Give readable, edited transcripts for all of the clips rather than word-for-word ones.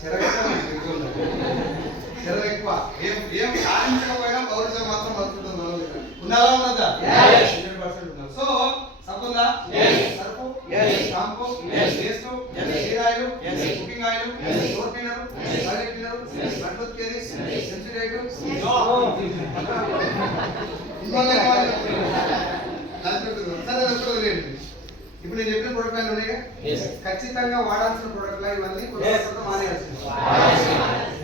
చెరవ ఎక్కువ ఏం సాధించకపోయినా పౌరుషం మాత్రం బతుకుతుంది ఉండాలా ఉన్నదా 100% ఉన్నారు. సో సబ్బుందా సరుపు shampoo paste hair oil cooking oil door cleaner toilet cleaner బట్టలు ఉతికేది సెన్సిటైజర్ ఇప్పుడు నేను చెప్పిన ప్రొడక్ట్ అన్నీ ఉన్నాయిగా ఖచ్చితంగా వాడాల్సిన ప్రొడక్ట్ ఇవన్నీ మానేయాల్సింది.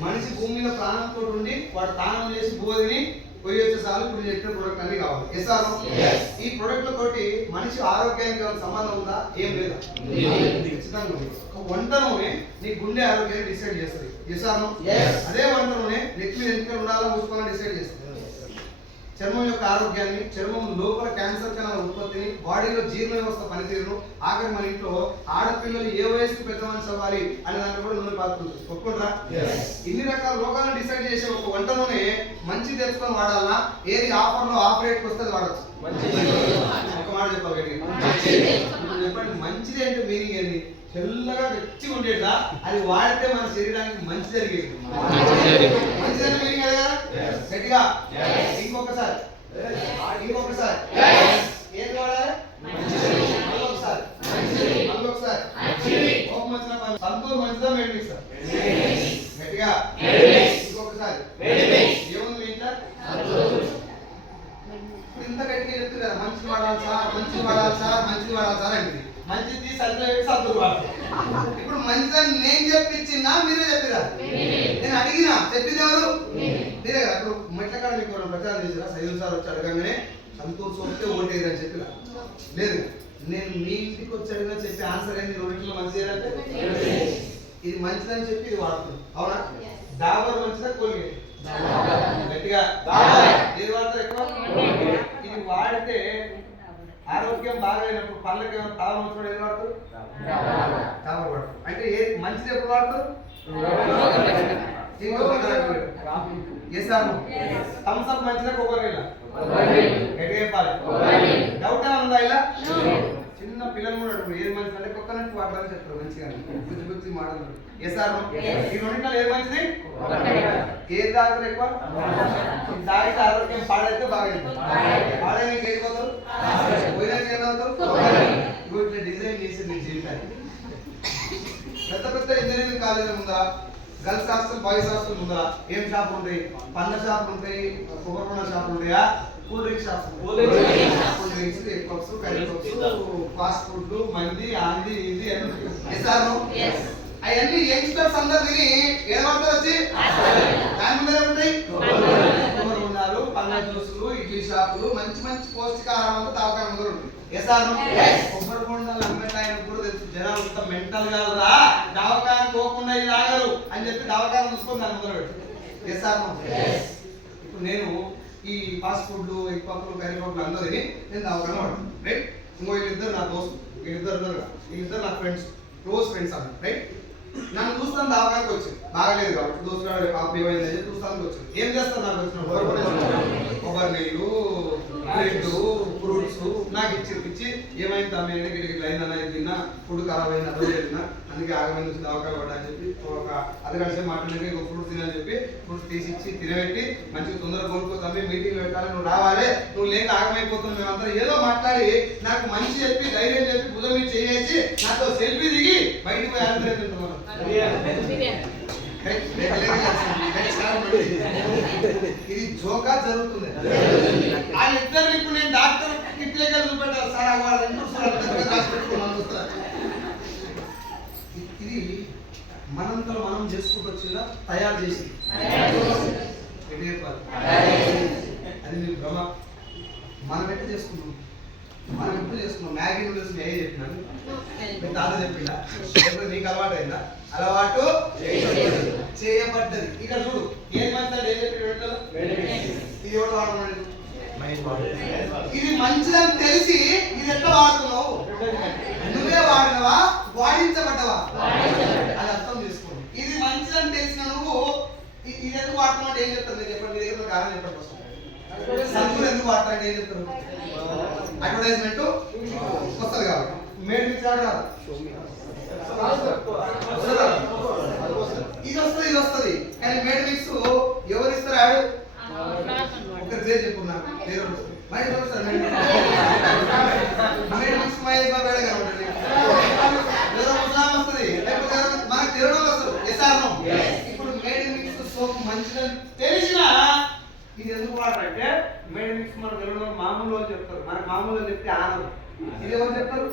మనిషి భూమి మీద ప్రాణంతో ఉండి వాడు తానం చేసి భూమిని పోయి వచ్చే సార్లు ఇప్పుడు చెప్పిన ప్రొడక్ట్ అన్ని కావాలి. ఎస్ఆర్ ఈ ప్రొడక్ట్ల తోటి మనిషి ఆరోగ్యానికి సంబంధం ఉందా? ఏం లేదా? ఖచ్చితంగా ఉంది. వంట నూనె నీ గుండె ఆరోగ్యాన్ని డిసైడ్ చేస్తుంది. ఎస్ఆర్ అదే వంట నూనె నెక్ మీద ఎంత ఉండాలో మూసుకోవాలని డిసైడ్ చేస్తుంది. చర్మం యొక్క ఆరోగ్యాన్ని, చర్మం లోపల క్యాన్సర్ కణాల ఉత్పత్తిని, బాడీలో జీర్ణ వ్యవస్థ పనితీరును, ఆఖరి మన ఇంట్లో ఆడపిల్లలు ఏ వయసుకు పెద్ద మనిషి అవ్వాలి అనే దాంట్లో కూడా నూనె పాత్ర ఒప్పుకుంటారా? ఇన్ని రకాల రోగాలను డిసైడ్ చేసే ఒక వంట నూనె మంచి తెచ్చుకొని వాడాలన్నా ఏది ఆఫర్లో ఆపరేట్కి వస్తే వాడచ్చు. ఒక మాట చెప్పాలి చెప్పండి, మంచిది అంటే మీనింగ్ ఏంటి? తెల్లగా వెచ్చిగా ఉండేదా అది వాడితే మన శరీరానికి మంచి జరిగేది. మంచిదంటే మీనింగ్ అదే కదా. గట్టిగా ఇంకొకసారి ఏది వాడాలి? మళ్ళొకసారి కోపం వచ్చిన సంతూర్ మంచిదా మేడ్ సార్? గట్టిగా ఇంకొకసారి ఏముంది మీ ఇంట్లో? ఇంత గట్టిగా చెప్తుంది కదా మంచిది వాడాలి సార్ అంటే మంచిది సంతూర్ వాడాలి. ఇప్పుడు మంచిదని నేను చెప్పించిందా మీరే చెప్పిరా? నేను అడిగినా చెప్పింది ఎవరు? మీరే కదా. ఇప్పుడు మెట్ల కాడ మీకు ప్రచారం చేసిరా? సైదుల్ సార్ వచ్చి అడగంగానే సంతూర్ సోప్తే ఓటేది అని చెప్పిరా? లేదు. నేను మీ ఇంటికి వచ్చి అడిగినా చెప్పి ఆన్సర్ ఏంది? రెండింటిలో మంచిది అంటే ఇది మంచిదని చెప్పి ఇది వాడుతుంది. అవునా? డాబర్ మంచిదా కోల్గేట్? గట్టిగా ఏది వాడతారు ఎక్కువ? ఇది వాడితే ఆరోగ్యం బాగాలేనప్పుడు పళ్ళకి ఏమైనా తాళం వచ్చినప్పుడు ఏది వాడతారు? డాబర్ వాడతారు. అంటే ఏది మంచిది ఎప్పుడు వాడతారు? థమ్స్ అప్ మంచిదా కొబ్బరికాయ? గట్టిగా చెప్పాలి. డౌట్ ఏమైనా ఉందా? ఇలా చిన్న పిల్లలు కూడా ఏది మంచిది అంటే కోకోనట్ వాటర్ అని చెప్తారు. మంచిగా గుచ్చి మాటలు. ఎస్ఆర్ ఈ రెండింటిలో ఏది మంచిది? ఏది తాగుతారు ఎక్కువ? తాగితే ఆరోగ్యం పాడైతే బాగైంది. పాడైన ఏది పోతారు? పోయినాక ఏం తాగుతారు? ఇట్లా డిజైన్ చేసి మీ జీవితాన్ని పెద్ద ఇంజనీరింగ్ కాలేజీ ఉందా? గర్ల్స్ హాస్టల్ బాయ్స్ హాస్టల్ ఉందా? ఏం షాపులు ఉంటాయి? పండ్ల షాపులు ఉంటాయి, కొబ్బరి పండ్ల షాపులు ఉంటాయా? Cool drink shops, cool drinks, egg puffs, curry puffs, fast food, మంది ఆంది ఇది అవన్నీ యంగ్స్టర్స్ అందరు తిని ఏడబడతారు వచ్చి దాని ముందరే ఉంటాయి. కొబ్బరి బొండాలు, పండ్ల జ్యూసులు, ఇడ్లీ షాపులు, మంచి మంచి పౌష్టికాహారం అంతా దవాఖాన ముందర ఉంటుంది. కొబ్బరి బొండాలు అమ్మటాయన కూడా తెలుసు. జనాలు అంతా మెంటల్ గా దవాఖాన పోకుండా ఇది ఆగరు అని చెప్పి దవాఖాన చూసుకొని దాని ముందర పెట్టి. ఇప్పుడు నేను ఈ ఫాస్ట్ ఫుడ్, ఎగ్ పఫ్లు, కర్రీ పఫ్లు అందరినీ నేను దవాఖాన వాడతాను. రైట్. ఇంకో వీళ్ళిద్దరు నా దోస్తు, వీళ్ళిద్దరు నా ఫ్రెండ్స్, క్లోజ్ ఫ్రెండ్స్ అన్న. రైట్. నన్ను చూస్తాను దవాఖానకి వచ్చింది బాగలేదు కాబట్టి దోస్తుగాడు పాప ఏమైంది అని చూస్తానికి వచ్చింది. ఏం చేస్తాను? నాకు వచ్చిన కొబ్బరి నీళ్ళు, బ్రెడ్, ఫ్రూట్స్ నాకు ఇచ్చి ఏమైంది తమ్మి గిడికి లైన్ అనేది తిన్నా, ఫుడ్ ఖరాబ్ అయింది, అదో తిన్నా, అందుకే ఆగమైన నుంచి దవాఖాన పడ్డా అని చెప్పి ఒక అర్ధగంట మాట్లాడినాక ఇంకో ఫ్రూట్స్ తినని చెప్పి ఫ్రూట్స్ తీసిచ్చి తినబెట్టి మంచిగా తొందరగా కొనుక్కో తమ్మి మీటింగ్లో పెట్టాలి, నువ్వు రావాలి, నువ్వు లేక ఆగమైపోతున్నావు, మేమంతా ఏదో మాట్లాడి నాకు మంచి చెప్పి ధైర్యం చెప్పి భుజం మీద చేసి నాతో సెల్ఫీ దిగి బయటికి పోయి ఆనందం తింటున్నాను. ఇది జోకా జరుగుతుంది. వాళ్ళిద్దరు ఇప్పుడు నేను డాక్టర్ కిట్లేక చూపెట్టారు సార్. ఇది మనంతలో మనం చేసుకుంటూ వచ్చిందా తయారు చేసి అది మీరు భ్రమ. మనం ఎప్పుడు చేసుకున్నాం? మ్యాగీ నూడిల్స్ ఏ చెప్పినాను? మీ తాత చెప్పిందా? నీకు అలవాటు అయిందా? అలవాటు చేయబడ్డది. ఇక్కడ చూడు ఏం మంచిది ఏం చెప్పి ఇది ఎవరు వాడుతున్నాడు? ఇది మంచిదని తెలిసి ఇది ఎట్లా వాడుతున్నావు? నువ్వే వాడినవా వాడించబడ్డవా? అది అర్థం చేసుకోండి. ఇది మంచిదని తెలిసిన నువ్వు ఇది ఎందుకు వాడుతున్నావు ఏం చెప్తారు? మీరు చెప్పండి. మీ దగ్గర కారణం చెప్పండి. సంతూర్ ఎందుకు వాడతారంటే ఏం చెప్తారు? అడ్వర్టైజ్మెంట్ వస్తుంది కాబట్టి. మేడ్ మిక్స్ ఇది వస్తుంది ఇది వస్తుంది, కానీ మేడ్ మిక్స్ ఎవరు ఇస్తారు యాడ్? ఒకరి పేరు చెప్పుకున్నా పేరు made mix Mahesh Babu add కనబడుతుంది, ఎవరో ముసలాం వస్తుంది, లేకపోతే మనకు తెలియడం వస్తుంది. ఎస్ఆర్నో ఇప్పుడు మేడ్ మిక్స్ సోప్ మంచిదని తెలిసినా ఇది ఎందుకు వాడరంటే మేడ్ మిక్స్ మనకు తెలియడం మామూలు వాళ్ళు చెప్తారు, మనకు మామూలు వాళ్ళు చెప్తే ఆనదు. ఇది ఎవరు చెప్తారు?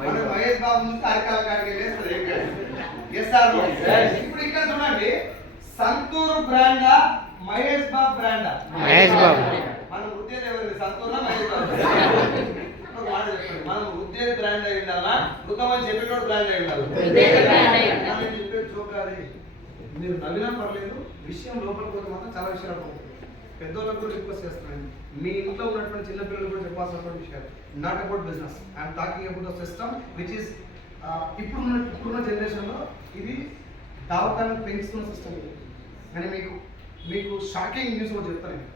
మన మహేష్ బాబు నుంచి అరకాల కాడికి వేస్తారు. ఇప్పుడు ఇక్కడ చూడండి, సంతూర్ బ్రాండా మహేష్ బాబు బ్రాండా? మహేష్ బాబు. మనం ఉద్యోగం ఎవరు? సంతూర్ మహేష్ బాబు? మాట చెప్పండి, మనం ఉద్యోగ బ్రాండ్ అయి ఉండాలా, ఉత్తమని చెప్పేటోడు బ్రాండ్ అయి ఉండాలి. చెప్పే చూడాలి, మీరు నవ్వినా పర్లేదు, విషయం లోపలికి పోతే మాత్రం చాలా విషయాలు ఉంటాయి. పెద్దోళ్ళకు కూడా రిక్వెస్ట్ చేస్తున్నాను, మీ ఇంట్లో ఉన్నటువంటి చిన్న పిల్లలు కూడా చెప్పాల్సినటువంటి విషయాలు. Not about business, I'm talking about the system which is ఇప్పుడున్న జనరేషన్లో ఇది దావకాన్ని పెంచుతున్న సిస్టమ్ ఇది. కానీ మీకు షాకింగ్ న్యూస్ కూడా చెప్తాను.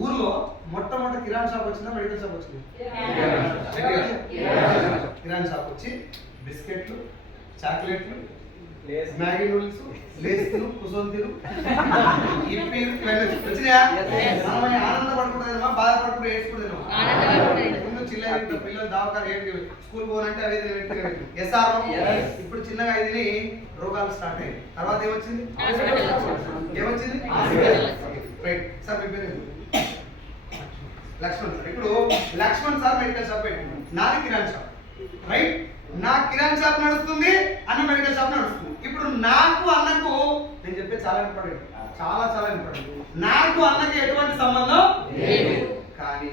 ఊర్లో మొట్టమొదటి కిరాణా షాప్ వచ్చిందా, మెడికల్ షాప్ వచ్చింది? కిరాణా షాప్ వచ్చి బిస్కెట్లు, చాక్లెట్లు, మ్యాగీ నూడిల్స్, లేస్తులు, కుసొంతులు వచ్చినాయా? ఆనందపడుకుంటుందేమో, బాధపడుకుంటే ఏడ్చుకుంటేమో. ముందు చిల్లర పిల్లలు దావకాలు ఏంటి స్కూల్ పోవాలంటే అవి ఎస్ఆర్. ఇప్పుడు చిన్నగా ఇది రోగాలు స్టార్ట్ అయ్యాయి. తర్వాత ఏమొచ్చింది? రైట్ సార్, మీ పేరు లక్ష్మణ్ సార్. ఇప్పుడు లక్ష్మణ్ సార్ మెడికల్ షాప్ పెట్టింది, నాది కిరాణా షాప్. రైట్, నా కిరాణా షాప్ నడుస్తుంది, అన్న మెడికల్ షాప్ నడుస్తుంది. ఇప్పుడు నాకు అన్నకు నేను చెప్పే చాలా ఇంపార్టెంట్, చాలా చాలా ఇంపార్టెంట్. నాకు అన్నకి ఎటువంటి సంబంధం లేదు, కానీ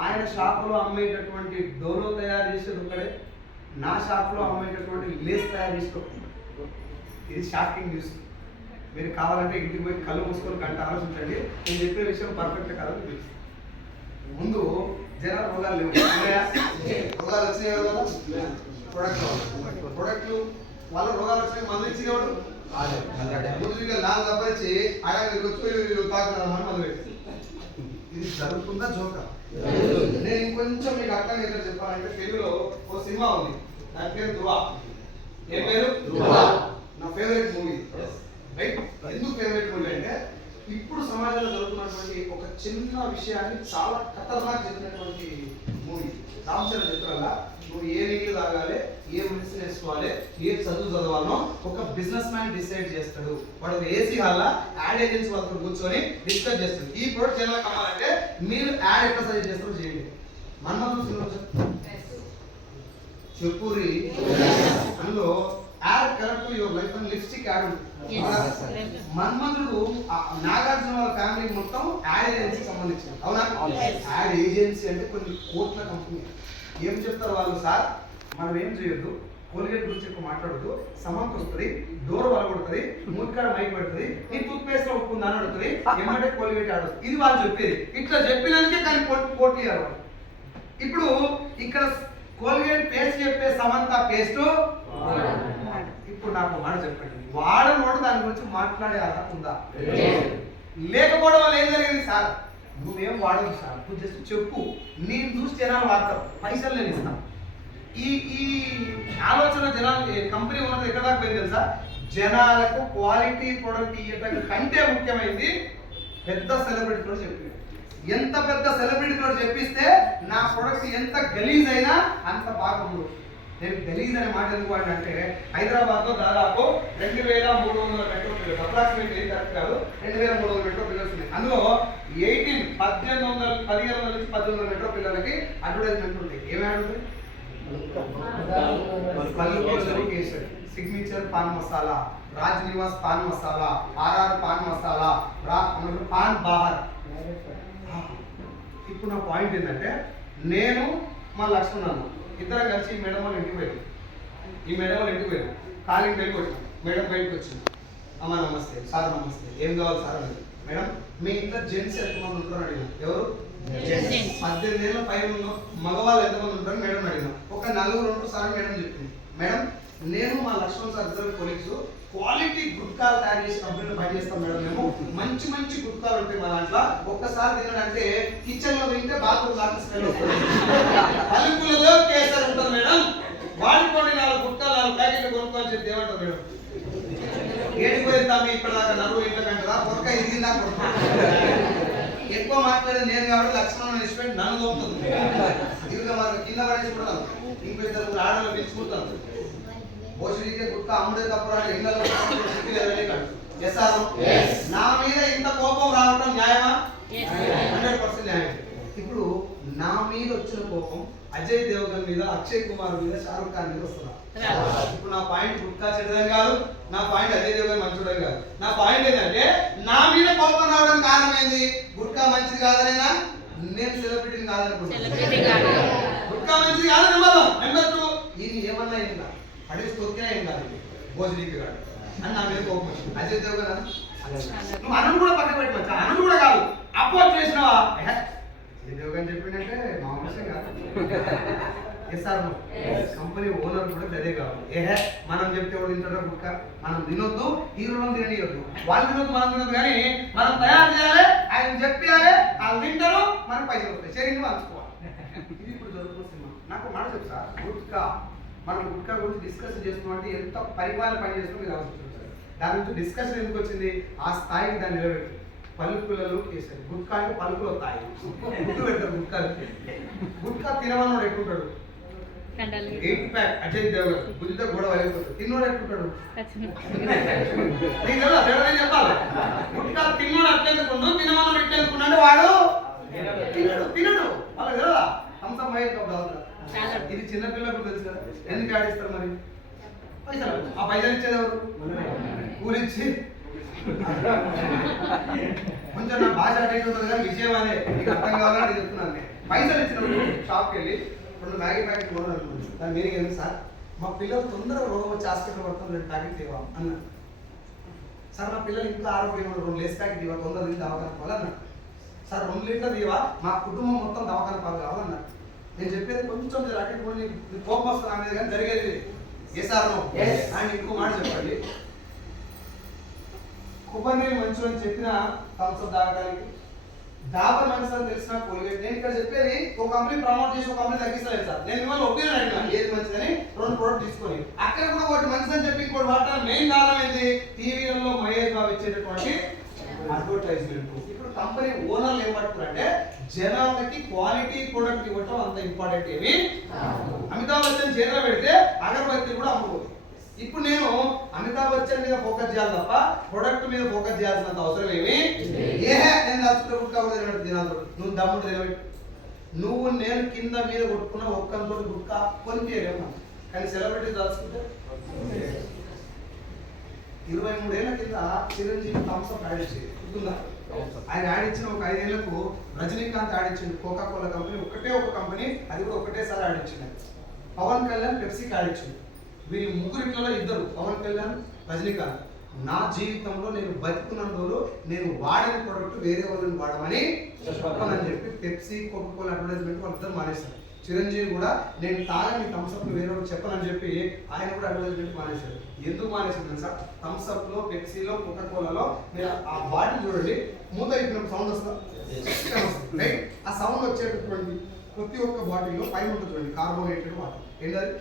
ఆయన షాపులో అమ్మేటటువంటి డోలో తయారు చేసేది ఒకడే, నా షాపులో అమ్మేటటువంటి లేస్ తయారు చేసుకో. ఇది షాకింగ్ న్యూస్. మీరు కావాలంటే ఇంటికి పోయి కళ్ళు మూసుకొని గంట ఆలోచించండి, నేను చెప్పే విషయం పర్ఫెక్ట్ కాదని తెలుసు. ముందు జనాలు రోగాలు లేవు, రోగాలు వచ్చినాయి కదా, ప్రొడక్ట్లు వాళ్ళ రోగాలు వచ్చినాయి, మందు ఇచ్చినవాడు ముందుగా నాలుగు సంపాదించి ఆయన తాకున్నామని మొదలు పెట్టి. ఇది జరుగుతుందా జోక? నేను ఇంకొంచెం మీకు అర్థం ఏంటో చెప్పాలంటే, తెలుగులో ఓ సినిమా ఉంది, దాని పేరు ధృవ. ఏ పేరు? నా ఫేవరెట్ మూవీ. రైట్, ఎందుకు ఫేవరెట్ మూవీ అంటే ఇప్పుడు సమాజంలో జరుగుతున్నటువంటి ఒక చిన్న విషయాన్ని చాలా ఖతర్నాక్ చెప్పినటువంటి మూవీ. రామ్ చరణ్ చెప్తారా, నువ్వు ఏ నీళ్ళు తాగాలి, ఏ మెడిసిన్ వేసుకోవాలి, ఏ చదువు చదవాలో ఒక బిజినెస్ మ్యాన్ డిసైడ్ చేస్తాడు. వాడు ఏసీ హాల్లో యాడ్ ఏజెన్సీ వాళ్ళతో కూర్చొని డిస్కస్ చేస్తాడు. ఈ ప్రొడక్ట్ ఎలా కావాలంటే మీరు యాడ్ ఎట్లా సజెస్ట్ చేస్తారో చేయండి. మన్మధుడు చెప్పురి, అందులో యాడ్ కరెక్ట్ యువర్ లైఫ్ అని లిప్స్టిక్ యాడ్ ఉంటుంది. మన్మధుడు నాగార్జున వాళ్ళ ఫ్యామిలీ మొత్తం యాడ్ ఏజెన్సీ సంబంధించింది, అవునా? యాడ్ ఏజెన్సీ అంటే కొన్ని కోట్ల కంపెనీ. ఏం చెప్తారు వాళ్ళు, సార్ మనం ఏం చేయొద్దు, కోల్గేట్ గురించి ఎక్కువ మాట్లాడద్దు, సమంత వస్తుంది, డోర్ వలగొడుతుంది, ముట్కాడ మైక్ పెడుతుంది, నీ టూత్ పేస్ట్ లో ఉప్పు ఉందని అడుగుతుంది, ఏమంటే కోల్గేట్ ఆడుతుంది. ఇది వాళ్ళు చెప్పేది. ఇట్లా చెప్పినందుకే కానీ పోటీ ఇయ్యారు వాళ్ళు. ఇప్పుడు ఇక్కడ కోల్గేట్ పేస్ట్ చెప్పే సమంత పేస్ట్ ఇప్పుడు నాకు మాట చెప్పండి, వాడనోడు దాని గురించి మాట్లాడే అర్హత ఉందా? లేకపోవడం వల్ల ఏం జరిగింది? సార్ నువ్వేం వాడదు సార్, నువ్వు జస్ట్ చెప్పు, నేను చూసి జనాలు వాడతారు, పైసలు నేను ఇస్తాను. ఈ ఆలోచన జనాలు కంపెనీ ఉన్నది ఎక్కడ దాకా పోయింది తెలుసా? జనాలకు క్వాలిటీ ప్రొడక్ట్ ఇవ్వటం కంటే ముఖ్యమైనది పెద్ద సెలబ్రిటీతో చెప్పి. ఎంత పెద్ద సెలబ్రిటీతో చెప్పిస్తే నా ప్రొడక్ట్ ఎంత గలీజ్ అయినా అంత బాగుండు. నేను గలీజ్ అనే మాట ఎందుకు అంటే, హైదరాబాద్లో దాదాపు 2300 మెట్రో పిల్లర్స్, అప్రాక్సిమేట్ ఏది కరెక్ట్ కాదు, 2300 మెట్రో పిల్లర్స్ ఉన్నాయి. అందులో 1500 నుంచి 1800 మెట్రో పిల్లలకి అడ్వర్టైజ్మెంట్ ఉంటాయి. ఏమి యాడ్ ఉంటాయి? Signature pan masala, Raj Niwas pan masala, RR pan masala, Pan Bahar. ఇప్పుడు నా పాయింట్ ఏంటంటే, నేను మా లక్ష్మణ్ ఇద్దరం కలిసి ఈ మేడం వాళ్ళ ఇంటికి పోయాం. ఈ మేడం వాళ్ళ ఇంటికి పోయాం, కాలింగ్ బయటకు వచ్చాం. మేడం బయటకు వచ్చింది, అమ్మ నమస్తే, సార్ నమస్తే, ఏం కావాలి సార్ అని. మేడం మీ ఇంట్లో జెంట్స్ ఎంతమంది ఉంటారని అడిగినాం. ఎవరు? 18 ఏళ్ళ పైన మగవాళ్ళు ఎంతమంది ఉంటారు మేడం అడిగినాం. ఒక 4 ఉంటారు సార్ మేడం చెప్పింది. మేడం నేను మా లక్ష్మణ్ సార్ ఇద్దరు కొలీగ్స్ క్వాలిటీ గుట్కాలు తయారు చేసి కంపెనీలో పని చేస్తాం మేడం. మేము మంచి మంచి గుట్కాలు ఉంటాయి మా దాంట్లో. ఒక్కసారి తినడంటే కిచెన్ లో తింటే బాత్రూమ్ దాకా స్మెల్ వస్తుంది. పలుకులలో కేసర్ ఉంటుంది మేడం, వాడుకోండి 4 గుట్కాలు మేడం. ఏడికి పోయిస్తాము ఇప్పటిదాకా నలుగురు ఇంట్లో కంటదా పొరక ఇదిగిందా కొడుకు ఎక్కువ మాట్లాడేది నేను కాబట్టి లక్ష్మణ్ ఇష్టపడి నన్ను తోముతుంది. ఇదిగా మరి కింద పడేసి కూడా ఇంకో ఇద్దరు ఆడలో పిలుచుకుంటాను. భోజనీకే గుట్ట అమ్ముడే తప్పుడు ఇళ్ళలో నా మీద ఇంత కోపం రావడం న్యాయమా? 100% న్యాయం. ఇప్పుడు నా మీద వచ్చిన కోపం అజయ్ దేవగన్ మీద, అక్షయ్ కుమార్ మీద, షారుఖ్ ఖాన్ మీద వస్తున్నా. ఇప్పుడు నా పాయింట్ గుట్కా చెడ్డదని కాదు, నా పాయింట్ అజయ్ దేవగన్ మంచిదని కాదు. నా పాయింట్ ఏంటంటే నా మీద కోపం రావడానికి కారణం ఏంది? గుట్కా మంచిది కాదనేనా? నేను సెలబ్రిటీని కాదనుకుంటున్నాను. గుట్కా మంచిది కాదు నెంబర్ 2 ఈయన ఏమన్నా అయిందా అడిగి తొక్కినా ఏం కాదు భోజనీకి కాదు అని నా మీద కోపం వచ్చింది. అజయ్ దేవగన్ నువ్వు అన్నం కూడా పక్కన పెట్టి అన్నం కూడా కాదు అపోజ్ చేసినావా? అజయ్ దేవగన్ చెప్పిందంటే మామూలు విషయం కాదు. కంపెనీ ఓనర్ కూడా అదే కావాలి. మనం చెప్తే వాడు తింటాడో కుక్క, మనం తినొద్దు, హీరోలను తిననియొద్దు, వాళ్ళు తినొద్దు మనం తినొద్దు, కానీ మనం తయారు చేయాలి, ఆయన చెప్పాలి, వాళ్ళు తింటారు, మనకు పైసలు వస్తాయి, శరీరం పంచుకోవాలి. ఇది ఇప్పుడు జరుగుతున్న సినిమా. నాకు మాట చెప్తా, గుట్కా మనం గుట్కా గురించి డిస్కషన్ చేస్తున్నామంటే ఎంత పరిపాలన పని చేస్తున్నాం మీరు ఆలోచించారు. దాని గురించి డిస్కషన్ ఎందుకు వచ్చింది? ఆ స్థాయికి దాన్ని నిలబెట్టి పలుకులలో కేసారు. గుట్కా అంటే పలుకులు వస్తాయి, గుట్టు పెడతారు గుట్కాలు. గుట్కా తినమన్నాడు ఎక్కుంటాడు 8 ప్యాక్ అజయ్ దేవగన్ గుద్దితో గొడవ అయిపోతుంది. తిన్నోడు ఎక్కుంటాడు చెప్పాలి. గుట్కా తిన్నోడు అట్లెందుకుండు, తినమన్నాడు ఎట్లెందుకున్నాడు, వాడు తినడు వాళ్ళకి కదా హంసం ఇది చిన్న పిల్లలకు తెలుసు కదా. ఎందుకు ఆడిస్తారు మరి? పైసలు. ఆ పైసలు ఇచ్చేది ఎవరు? కూలిచ్చి. కొంచెం నా భాష అటెండ్ ఉంటుంది కానీ విషయం అనే నీకు అర్థం కావాలని చెప్తున్నాను. పైసలు ఇచ్చినప్పుడు షాప్కి వెళ్ళి 2 మ్యాగీ ప్యాకెట్ కొన్నాను అనుకోండి. దాని మీనింగ్ ఏంటి సార్? మా పిల్లలు తొందరగా రోగం వచ్చి హాస్పిటల్ పడుతుంది, 2 ప్యాకెట్ ఇవ్వ అన్న. సార్ నా పిల్లలు ఇంకా ఆరోగ్యంగా 2 లేస్ ప్యాకెట్ ఇవ్వ, తొందర తిని దవాఖాన పోవాలన్నా. సార్ 2 లీటర్లు ఇవ్వ, మా కుటుంబం మొత్తం దవాఖాన పాలు కావాలన్నా. నేను చెప్పేది కొంచెం అటు కూడా కోపం వస్తుంది అనేది కానీ జరిగేది ఏ సార్ అండ్ ఇంకో మాట చెప్పండి. కొబ్బరి నీళ్ళు మంచిగా అని చెప్పిన థమ్స్అప్ తాగడానికి డాబర్ మంచిది అని తెలిసిన కోల్గేట్. నేను ఇక్కడ చెప్పేది ఒక కంపెనీ ప్రమోట్ చేసి ఒక కంపెనీ తగ్గిస్తలేదు సార్. నేను మిమ్మల్ని ఒపీనియన్ అడిగినా ఏది మంచిదని 2 ప్రోడక్ట్ తీసుకొని అక్కడ కూడా ఒకటి మంచిదని చెప్పి ఇంకోటి వాడటానికి మెయిన్ కారణం ఏంటి? టీవీలలో మహేష్ బాబు ఇచ్చేటటువంటి అడ్వర్టైజ్మెంట్. ఇప్పుడు కంపెనీ ఓనర్లు ఏం పడుతున్నారంటే జనాలకి క్వాలిటీ ప్రొడక్ట్ ఇవ్వటం అంత ఇంపార్టెంట్ ఏమి. అమితాబ్ బచ్చన్ చేతిలో పెడితే అగరబత్తి కూడా అమ్ముకోదు. ఇప్పుడు నేను అమితాబ్ బచ్చన్ మీద ఫోకస్ చేయాలి తప్ప ప్రొడక్ట్ మీద ఫోకస్ చేయాల్సినంత అవసరం ఏమి. నేను నచ్చుకుంటే గుట్కా కూడా తినాలి. నువ్వు దమ్ముడు తినబెట్టు. నువ్వు నేను కింద మీద కొట్టుకున్న ఒక్కరితో గుట్కా కొని చేయలేము. కానీ సెలబ్రిటీ దాచుకుంటే 23 ఏళ్ల కింద చిరంజీవి థమ్స్అప్ యాడ్ ఇచ్చేది గుర్తుందా? ఆయన యాడ్ ఇచ్చిన ఒక 5 ఏళ్లకు రజనీకాంత్ యాడ్ ఇచ్చింది. కోకా కోలా కంపెనీ ఒకటే ఒక కంపెనీ, అది కూడా ఒకటేసారి యాడ్ ఇచ్చింది. పవన్ కళ్యాణ్ పెప్సీకి యాడ్ ఇచ్చింది. వీళ్ళు ముగ్గురిట్లో ఇద్దరు, పవన్ కళ్యాణ్, రజనీకాంత్. నా జీవితంలో నేను బతుకున్నంత రోజులు నేను వాడిన ప్రోడక్ట్ వేరే వాళ్ళని వాడమని చెప్పని చెప్పి పెప్సీ, కోకా కోలా అడ్వర్టైజ్మెంట్ వాళ్ళిద్దరు మానేశారు. చిరంజీవి కూడా నేను తాగని థమ్స్అప్ వేరే వాళ్ళు చెప్పనని చెప్పి ఆయన కూడా అడ్వర్టైజ్మెంట్ మానేశారు. ఎందుకు మానేశారు సార్? థమ్స్అప్ లో, పెప్సీలో, కోకా కోలాలో మీరు ఆ బాటిల్ చూడండి, మూత ఇప్పినప్పుడు సౌండ్ వస్తుంది. ఆ సౌండ్ వచ్చేటటువంటి ప్రతి ఒక్క బాటిల్లో పైన ఉంటుంది చూడండి కార్బోనేటెడ్ వాటర్. ఏంటది?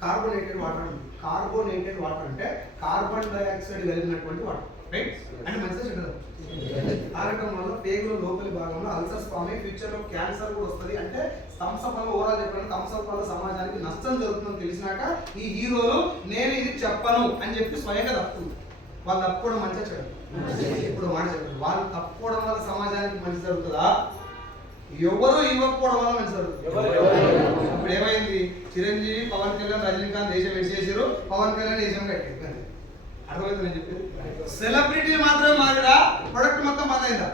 Carbonated water. కార్బోనేటెడ్ వాటర్ అంటే కార్బన్ డైఆక్సైడ్ కలిగినటువంటి వాటర్, రైట్? అంటే మంచిగా చెడ్డదా? తాగటం వల్ల పేగుల లోపలి భాగంలో అల్సర్స్ ఫామ్ అయ్యి ఫ్యూచర్ లో క్యాన్సర్ కూడా వస్తుంది. అంటే థమ్స్అప్ వల్ల ఓవరాల్ చెప్పాలంటే థమ్స్అప్ వల్ల సమాజానికి నష్టం జరుగుతుందని తెలిసినాక ఈ హీరోలు నేను ఇది చెప్పను అని చెప్పి స్వయంగా తప్పుతుంది. వాళ్ళు తప్పుకోవడం మంచిగా చెడు. ఇప్పుడు మాట చెప్పండి, వాళ్ళు తప్పుకోవడం వల్ల సమాజానికి మంచి జరుగుతుందా? ఎవరు ఇవ్వకపోవడం వల్ల మంచి జరుగుతుంది. ఇప్పుడు ఏమైంది? చిరంజీవి, పవన్ కళ్యాణ్, రజనీకాంత్ దేశం విడిచేసారు, పవన్ కళ్యాణ్ దేశం కట్టారు. అర్థమైంది నేను చెప్పేది? సెలబ్రిటీ మాత్రమే మారిరా, ప్రొడక్ట్ మొత్తం బంద్ అయిందా?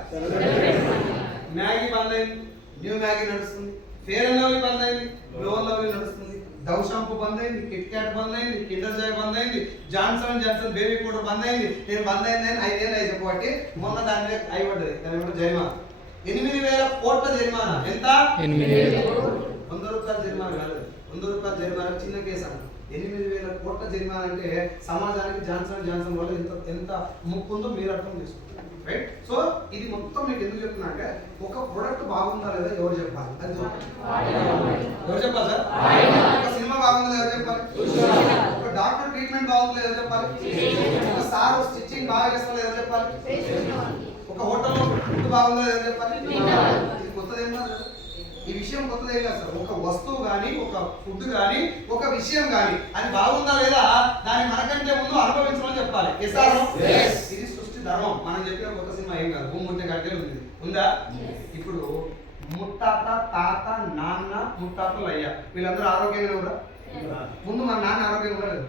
మ్యాగీ బంద్ అయింది, న్యూ మ్యాగీ నడుస్తుంది. ఫేర్ అండ్ లవ్లీ బంద్ అయింది, గ్లో అండ్ లవ్లీ నడుస్తుంది. డవ్ షాంపూ బంద్ అయింది, కిట్ క్యాట్ బంద్ అయింది, కిండర్ జాయ్ బంద్ అయింది, Johnson and Johnson baby powder బంద్ అయింది. నేను బంద్ అయిందని 5 ఏళ్ళు అయితే కాబట్టి మొన్న దాని మీద అయిపడ్డది. దాని మీద జరిమానా 8,000 కోట్ల జరిమానా. ఎంత? 8,000. 100 రూపాయల జరిమానా కాదు, 100 రూపాయల జరిమానా చిన్న కేసు అంట. 8,000 కోట్ల జరిమానా అంటే సమాజానికి జాన్సన్ జాన్సన్ వల్ల ఎంత ముప్పు ఉందో మీరు అర్థం చేసుకుంటారు, రైట్? సో ఇది మొత్తం మీకు ఎందుకు చెప్తున్నా అంటే ఒక ప్రొడక్ట్ బాగుందా లేదా ఎవరు చెప్పాలి? అది ఎవరు చెప్పాలి సార్? ఒక సినిమా బాగుందా ఎవరు చెప్పాలి? ఒక డాక్టర్ ట్రీట్మెంట్ బాగుంది లేదో చెప్పాలి, ఒక సార్ స్టిచ్చింగ్ బాగా చేస్తా లేదో చెప్పాలి, ఒక హోటల్లో ఫుడ్ బాగుందో లేదో చెప్పాలి. ఇది కొత్తదేం కాదు, ఈ విషయం కొత్తదేం కాదు సార్. ఒక వస్తువు కానీ, ఒక ఫుడ్ కానీ, ఒక విషయం కానీ అది బాగుందా లేదా దాన్ని మనకంటే ముందు అనుభవించమని చెప్పాలి. ఇది సృష్టి ధర్మం. మనం చెప్పిన కొత్త సినిమా ఏం కాదు, భూమి ముట్టే కట్టే ఉంది ఉందా. ఇప్పుడు ముత్తాత, తాత, నాన్న, ముత్తాతలు అయ్యా వీళ్ళందరూ ఆరోగ్యంగా కూడా. ముందు మన నాన్న ఆరోగ్యంగా ఉండలేదు,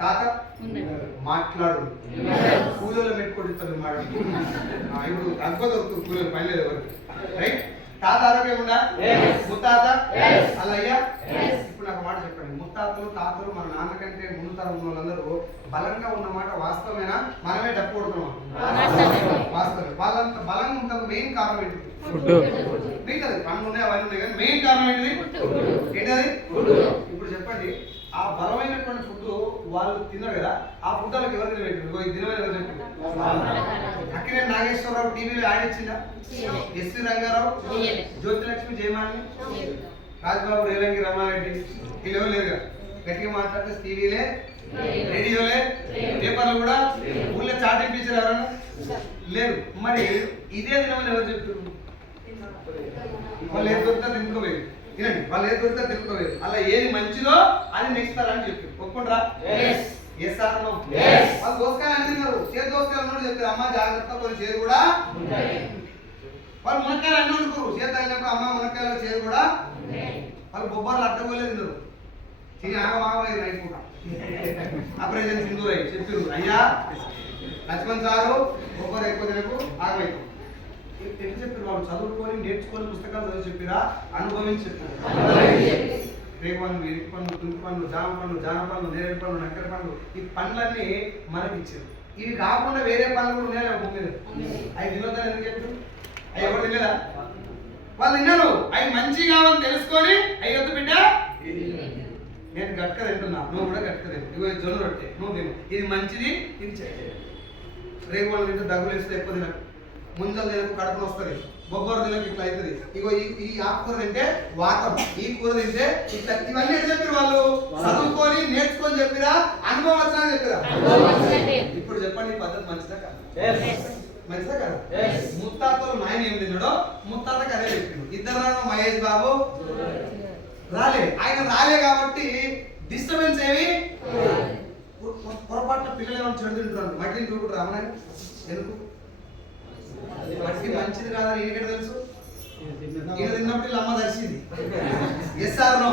తాత మాట్లాడు కూలీలో పెట్టుకుంటుంది మాట. ఇప్పుడు తక్కువ దొరుకుతుంది కూలీలు పని లేదు ఎవరికి, రైట్. తాత ఆరోగ్యంగా ఉందా, ముత్తాత అలా అయ్యా. ఇప్పుడు నాకు మాట చెప్పండి, ముత్తాతలు తాతలు మన నాన్న కంటే ముందు తరం ఉన్న వాళ్ళందరూ బలంగా ఉన్నమాట వాస్తవమేనా? మనమే డప్పు కొడుతున్నాం వాస్తవం. వాళ్ళంత బలంగా ఉంటుంది మెయిన్ కారణం ఏంటి? మిగతాది పనులు ఉన్నాయి అవన్నీ ఉన్నాయి కానీ మెయిన్ కారణం ఏంటిది? ఏంటది? ఇప్పుడు చెప్పండి, ఆ బలమైనటువంటి ఫుడ్ వాళ్ళు తిన్నారు కదా, ఆ ఫుడ్ వాళ్ళకి ఎవరు తినబెట్టారు? ఇది తినమని ఎవరు చెప్పారు? అక్కినే నాగేశ్వరరావు టీవీలో యాడ్ ఇచ్చిందా? ఎస్వి రంగారావు, జ్యోతిలక్ష్మి జయమాలిని, రాజ్బాబు, రేలంగి రమారెడ్డి వీళ్ళు లేరు కదా. గట్టిగా మాట్లాడితే టీవీలే, రేడియోలే, పేపర్లు కూడా, ఊళ్ళో చాటింగ్ టీచర్ ఎవరన్నా లేరు. మరి ఇదే తినమని ఎవరు చెప్తారు? వాళ్ళు ఏది దొరికితే తినుకోలేదు. తినండి, వాళ్ళు ఏది దొరికితే తినుకోలేదు. అలా ఏది మంచిదో అది నెక్స్ట్ అని చెప్పారు. ఒప్పుకుంటారా? వాళ్ళు దోసకాయలు అని తిన్నారు, చేతి దోసకాయలు అన్నట్టు చెప్పారు, అమ్మ జాగ్రత్త కొన్ని చేదు కూడా. వాళ్ళు మునక్కాయలు అన్నీ వండుకోరు, చేతి తగినప్పుడు అమ్మ మునక్కాయల చేదు కూడా. వాళ్ళు బొబ్బర్లు అడ్డగోలే తిన్నారు, తిని ఆగమాగలేదు నైట్ పూట. ఆపరేషన్ సింధూరై చెప్పారు, అయ్యా లక్ష్మణ్ సారు బొబ్బర్ ఎక్కువ తినకు ఆగమైపు. ఎట్లా చెప్పారు? వాళ్ళు చదువుకొని నేర్చుకొని పుస్తకాలు చదివి చెప్పిరా, అనుభవించి చెప్పారు. రేగు పండ్లు, ఇరుకు పండ్లు, తుంటి పండ్లు, జామ పండ్లు, జాన పండ్లు, నేరేడు పండ్లు, నక్కర పండ్లు, ఈ పండ్లన్నీ మనకి ఇచ్చారు. ఇవి కాకుండా వేరే పండ్లు కూడా ఉన్నాయి భూమి మీద. అవి తినొద్దని ఎందుకు చెప్పారు? అవి ఎవరు తినలేదా? వాళ్ళు తిన్నారు. అవి మంచి కావాలని తెలుసుకొని అయ్యొద్దు బిడ్డ నేను గట్క తింటున్నా, నువ్వు కూడా గట్క తిను. ఇగో జొన్న రొట్టె నువ్వు తిను, ఇది మంచిది, ఇది చెడ్డది. రేగు పండ్లు తింటే దగ్గులు వేస్తే ఎక్కువ తినకు, ముంజలు తినకు కడుపులు వస్తుంది, బొబ్బరు తినకు ఇట్లా అవుతుంది. ఇగో ఈ ఆకుకూర తింటే వాతం, ఈ కూర తింటే ఇట్లా. ఇవన్నీ ఎట్లా చెప్పారు? వాళ్ళు చదువుకొని నేర్చుకొని చెప్పిరా, అనుభవం వచ్చినా చెప్పిరా. ఇప్పుడు చెప్పండి, ఈ పద్ధతి మంచిదా కాదు? మంచిదా కదా? ముత్తాతలు నాయన ఏం తిన్నాడో ముత్తాతకు అదే చెప్పిండు. ఇద్దరు మహేష్ బాబు రాలే, ఆయన రాలే కాబట్టి డిస్టర్బెన్స్ ఏమి పొరపాటున పిల్లలు ఏమైనా చెడు తింటున్నారు, మట్టిని చూపుడు రామనాయన ఎందుకు? మట్టి మంచిది కాదని ఈయనకి తెలుసు. ఈయన తిన్నప్పుడు వీళ్ళ అమ్మ దర్శింది, ఎస్ ఆర్ నో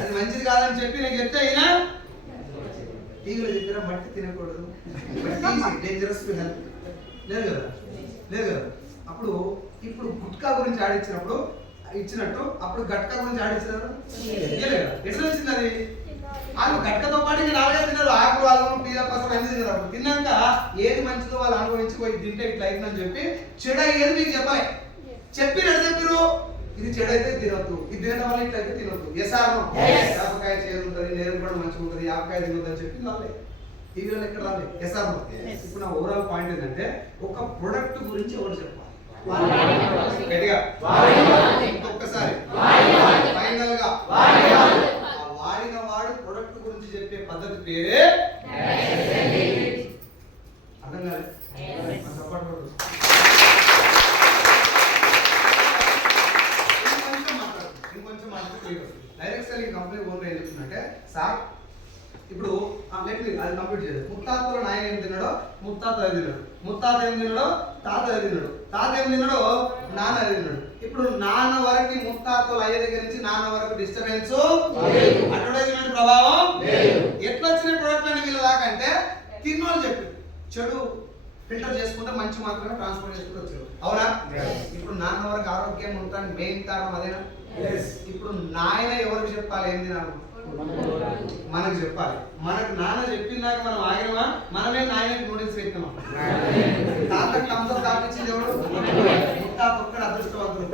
అది మంచిది కాదని చెప్పి నేను చెప్తే ఈయన టీవీలో చెప్పినా మట్టి తినకూడదు, డేంజరస్ టు హెల్త్ లేదు కదా, లేదు కదా. అప్పుడు ఇప్పుడు గుట్కా గురించి ఆడిచ్చినప్పుడు ఇచ్చినట్టు అప్పుడు గట్కా గురించి ఆడిచ్చినారు ఎట్లా వచ్చింది అది? వాళ్ళు గట్కతో పాటు ఇంకా నాలుగే తిన్నారు, ఆకులు వాళ్ళు పీల కోసం అన్ని తిన్నారు. అప్పుడు తిన్నాక ఏది మంచిదో వాళ్ళు అనుభవించుకోయి తింటే ఇట్లా అవుతుందని చెప్పి చెడు అయ్యేది మీకు చెప్పలే. చెప్పి ఎడ చెప్పారు? ఇది చెడు అయితే తినొద్దు, ఇది తినడం వల్ల ఇట్లా అయితే తినొద్దు. ఎసారు యాపకాయ చేదు ఉంటుంది, నేరేడు పండు మంచిగా ఉంటుంది, యాపకాయ తినొద్దు అని చెప్పి రాలే, టీవీలో ఎక్కడ రాలే. ఎసారు ఇప్పుడు నా ఓవరాల్ పాయింట్ ఏంటంటే ఒక ప్రొడక్ట్ గురించి ఎవరు చెప్పాలి గట్టిగా ఒక్కసారి ఫైనల్ గా వాడిన వాడు ప్రొడక్ట్ గురించి చెప్పే పద్ధతి పేరే అర్థం కాదు. ఇంకొంచెం మాట్లాడుతూ డైరెక్ట్ సెల్లింగ్ కంపెనీ ఓనర్ ఏం చెప్తుందంటే, సార్ ఇప్పుడు అది కంప్లీట్ చేయదు. ముత్తాతలో నాయన ఏం తిన్నాడో ముత్తాత అది తిన్నాడు, ముత్తాత ఏం తిన్నాడో తాత అది తిన్నాడు, తాత ఏం తిన్నాడో నాన్న అది తిన్నాడు. ఇప్పుడు నాన్న వరకు ముత్తాతలు అయ్యే దగ్గర నుంచి నాన్న వరకు డిస్టర్బెన్స్, అడ్వర్టైజ్మెంట్ ప్రభావం ఎట్లా వచ్చిన ప్రొడక్ట్ అని వీళ్ళ దాకంటే తిన్నోళ్ళు చెప్పి చెడు ఫిల్టర్ చేసుకుంటే మంచి మాత్రమే ట్రాన్స్ఫర్ చేసుకుంటూ వచ్చారు. అవునా? ఇప్పుడు నాన్న వరకు ఆరోగ్యం ఉండడానికి మెయిన్ కారణం అదేనా? ఇప్పుడు నాయన ఎవరికి చెప్పాలి ఏం తినాలి? మనకు చెప్పాలి. మనకు నాన్న చెప్పిందాక మనం ఆగినమా? మనమే నాయనకి నూడిల్స్ పెట్టినామా? తాతకు థమ్స్అప్ తాపించింది ఎవడు? ముత్తాత ఒక్కడు అదృష్టవంతుడు,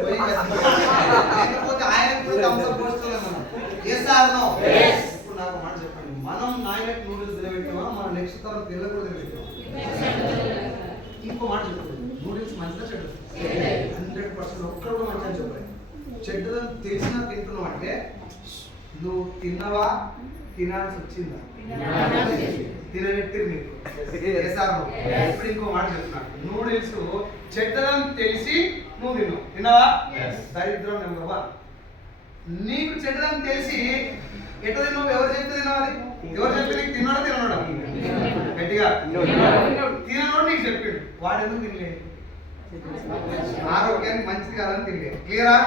లేకపోతే ఆయనకు కూడా థమ్స్అప్ పోస్తున్నాం మనం. Yes or no? ఇప్పుడు నాకు మాట చెప్పండి, మనం నాయనకి నూడిల్స్ తినబెట్టామా? మన నెక్స్ట్ తరం పిల్లలు కూడా తినబెట్టామా? ఇంకో మాట చెప్పండి, నూడిల్స్ మంచిదా చెడ్డ? 100% ఒక్కరు కూడా మంచిగా చెప్పలేదు. చెడ్డదని తెలిసినా తింటున్నావు అంటే నువ్వు తిన్నవా తినాల్సి వచ్చిందా? తినబెట్టిరు మీకు. ఇప్పుడు ఇంకో మాట చెప్తున్నాను, నూడిల్స్ చెడ్డదని తెలిసి నువ్వు తిన్నావు, తిన్నావా? దరిద్రం నెంబర్ 1. నీకు చెడ్డదని తెలిసి ఎట్లా తిన్నావు? ఎవరు చెప్తే తిన్నావు? అది ఎవరు చెప్తే నీకు తిన్నాడో తినడా? గట్టిగా తిననోడు నీకు చెప్పిండు, వాడు ఎందుకు తినలేదు? ఆరోగ్యానికి మంచిది కాదని తినలేదు. క్లియరా?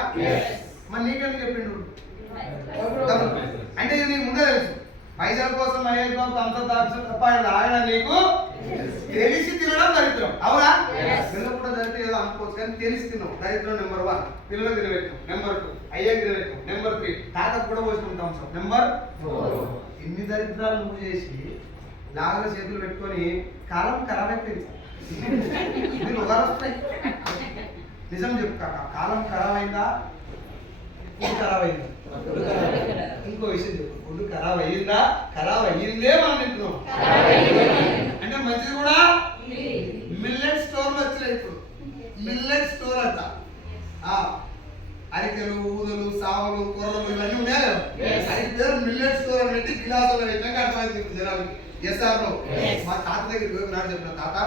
మరి నీకెందుకు చెప్పిండు? అంటే ఇది నీకు ముందే తెలుసు, పైసల కోసం మహేష్ బాబు తప్ప ఆయన నీకు తెలిసి తినడం దరిద్రం, అవునా? పిల్లలు కూడా దరిద్రం ఏదో అనుకోవచ్చు, కానీ తెలిసి తిన్నాం, దరిద్రం నెంబర్ 1. పిల్లలు తినబెట్టాం నెంబర్ 2, అయ్యాకి తినబెట్టాం నెంబర్ 3, తాతకు కూడా పోసుకుంటాం సార్ నెంబర్ 4. ఇన్ని దరిద్రాలు నువ్వు చేసి నాగల చేతులు పెట్టుకొని కాలం ఖరాబ్ అయిపోయింది. వస్తాయి నిజం చెప్పు కాక, కాలం ఖరాబ్ అయిందా? ఫుడ్ ఖరాబ్ అయిందా? ఇంకో విషయం చెప్పు, ఫుడ్ ఖరాబ్ అయ్యిందా? ఖరాబ్ అయ్యిందే మనం తింటున్నాం. అంటే మంచిది కూడా మిల్లెట్ స్టోర్లు వచ్చినాయి. ఇప్పుడు మిల్లెట్ స్టోర్ అంట, అరికెలు, ఊదలు, సావలు, కూరలు ఇవన్నీ ఉన్నాయి కదా. అది పేరు మిల్లెట్ స్టోర్ అని పెట్టి గిలాసులు పెట్టాక అర్థమైంది జనాలకి. Yes or no? మా తాత దగ్గరికి పోయి నాడు చెప్పిన, తాత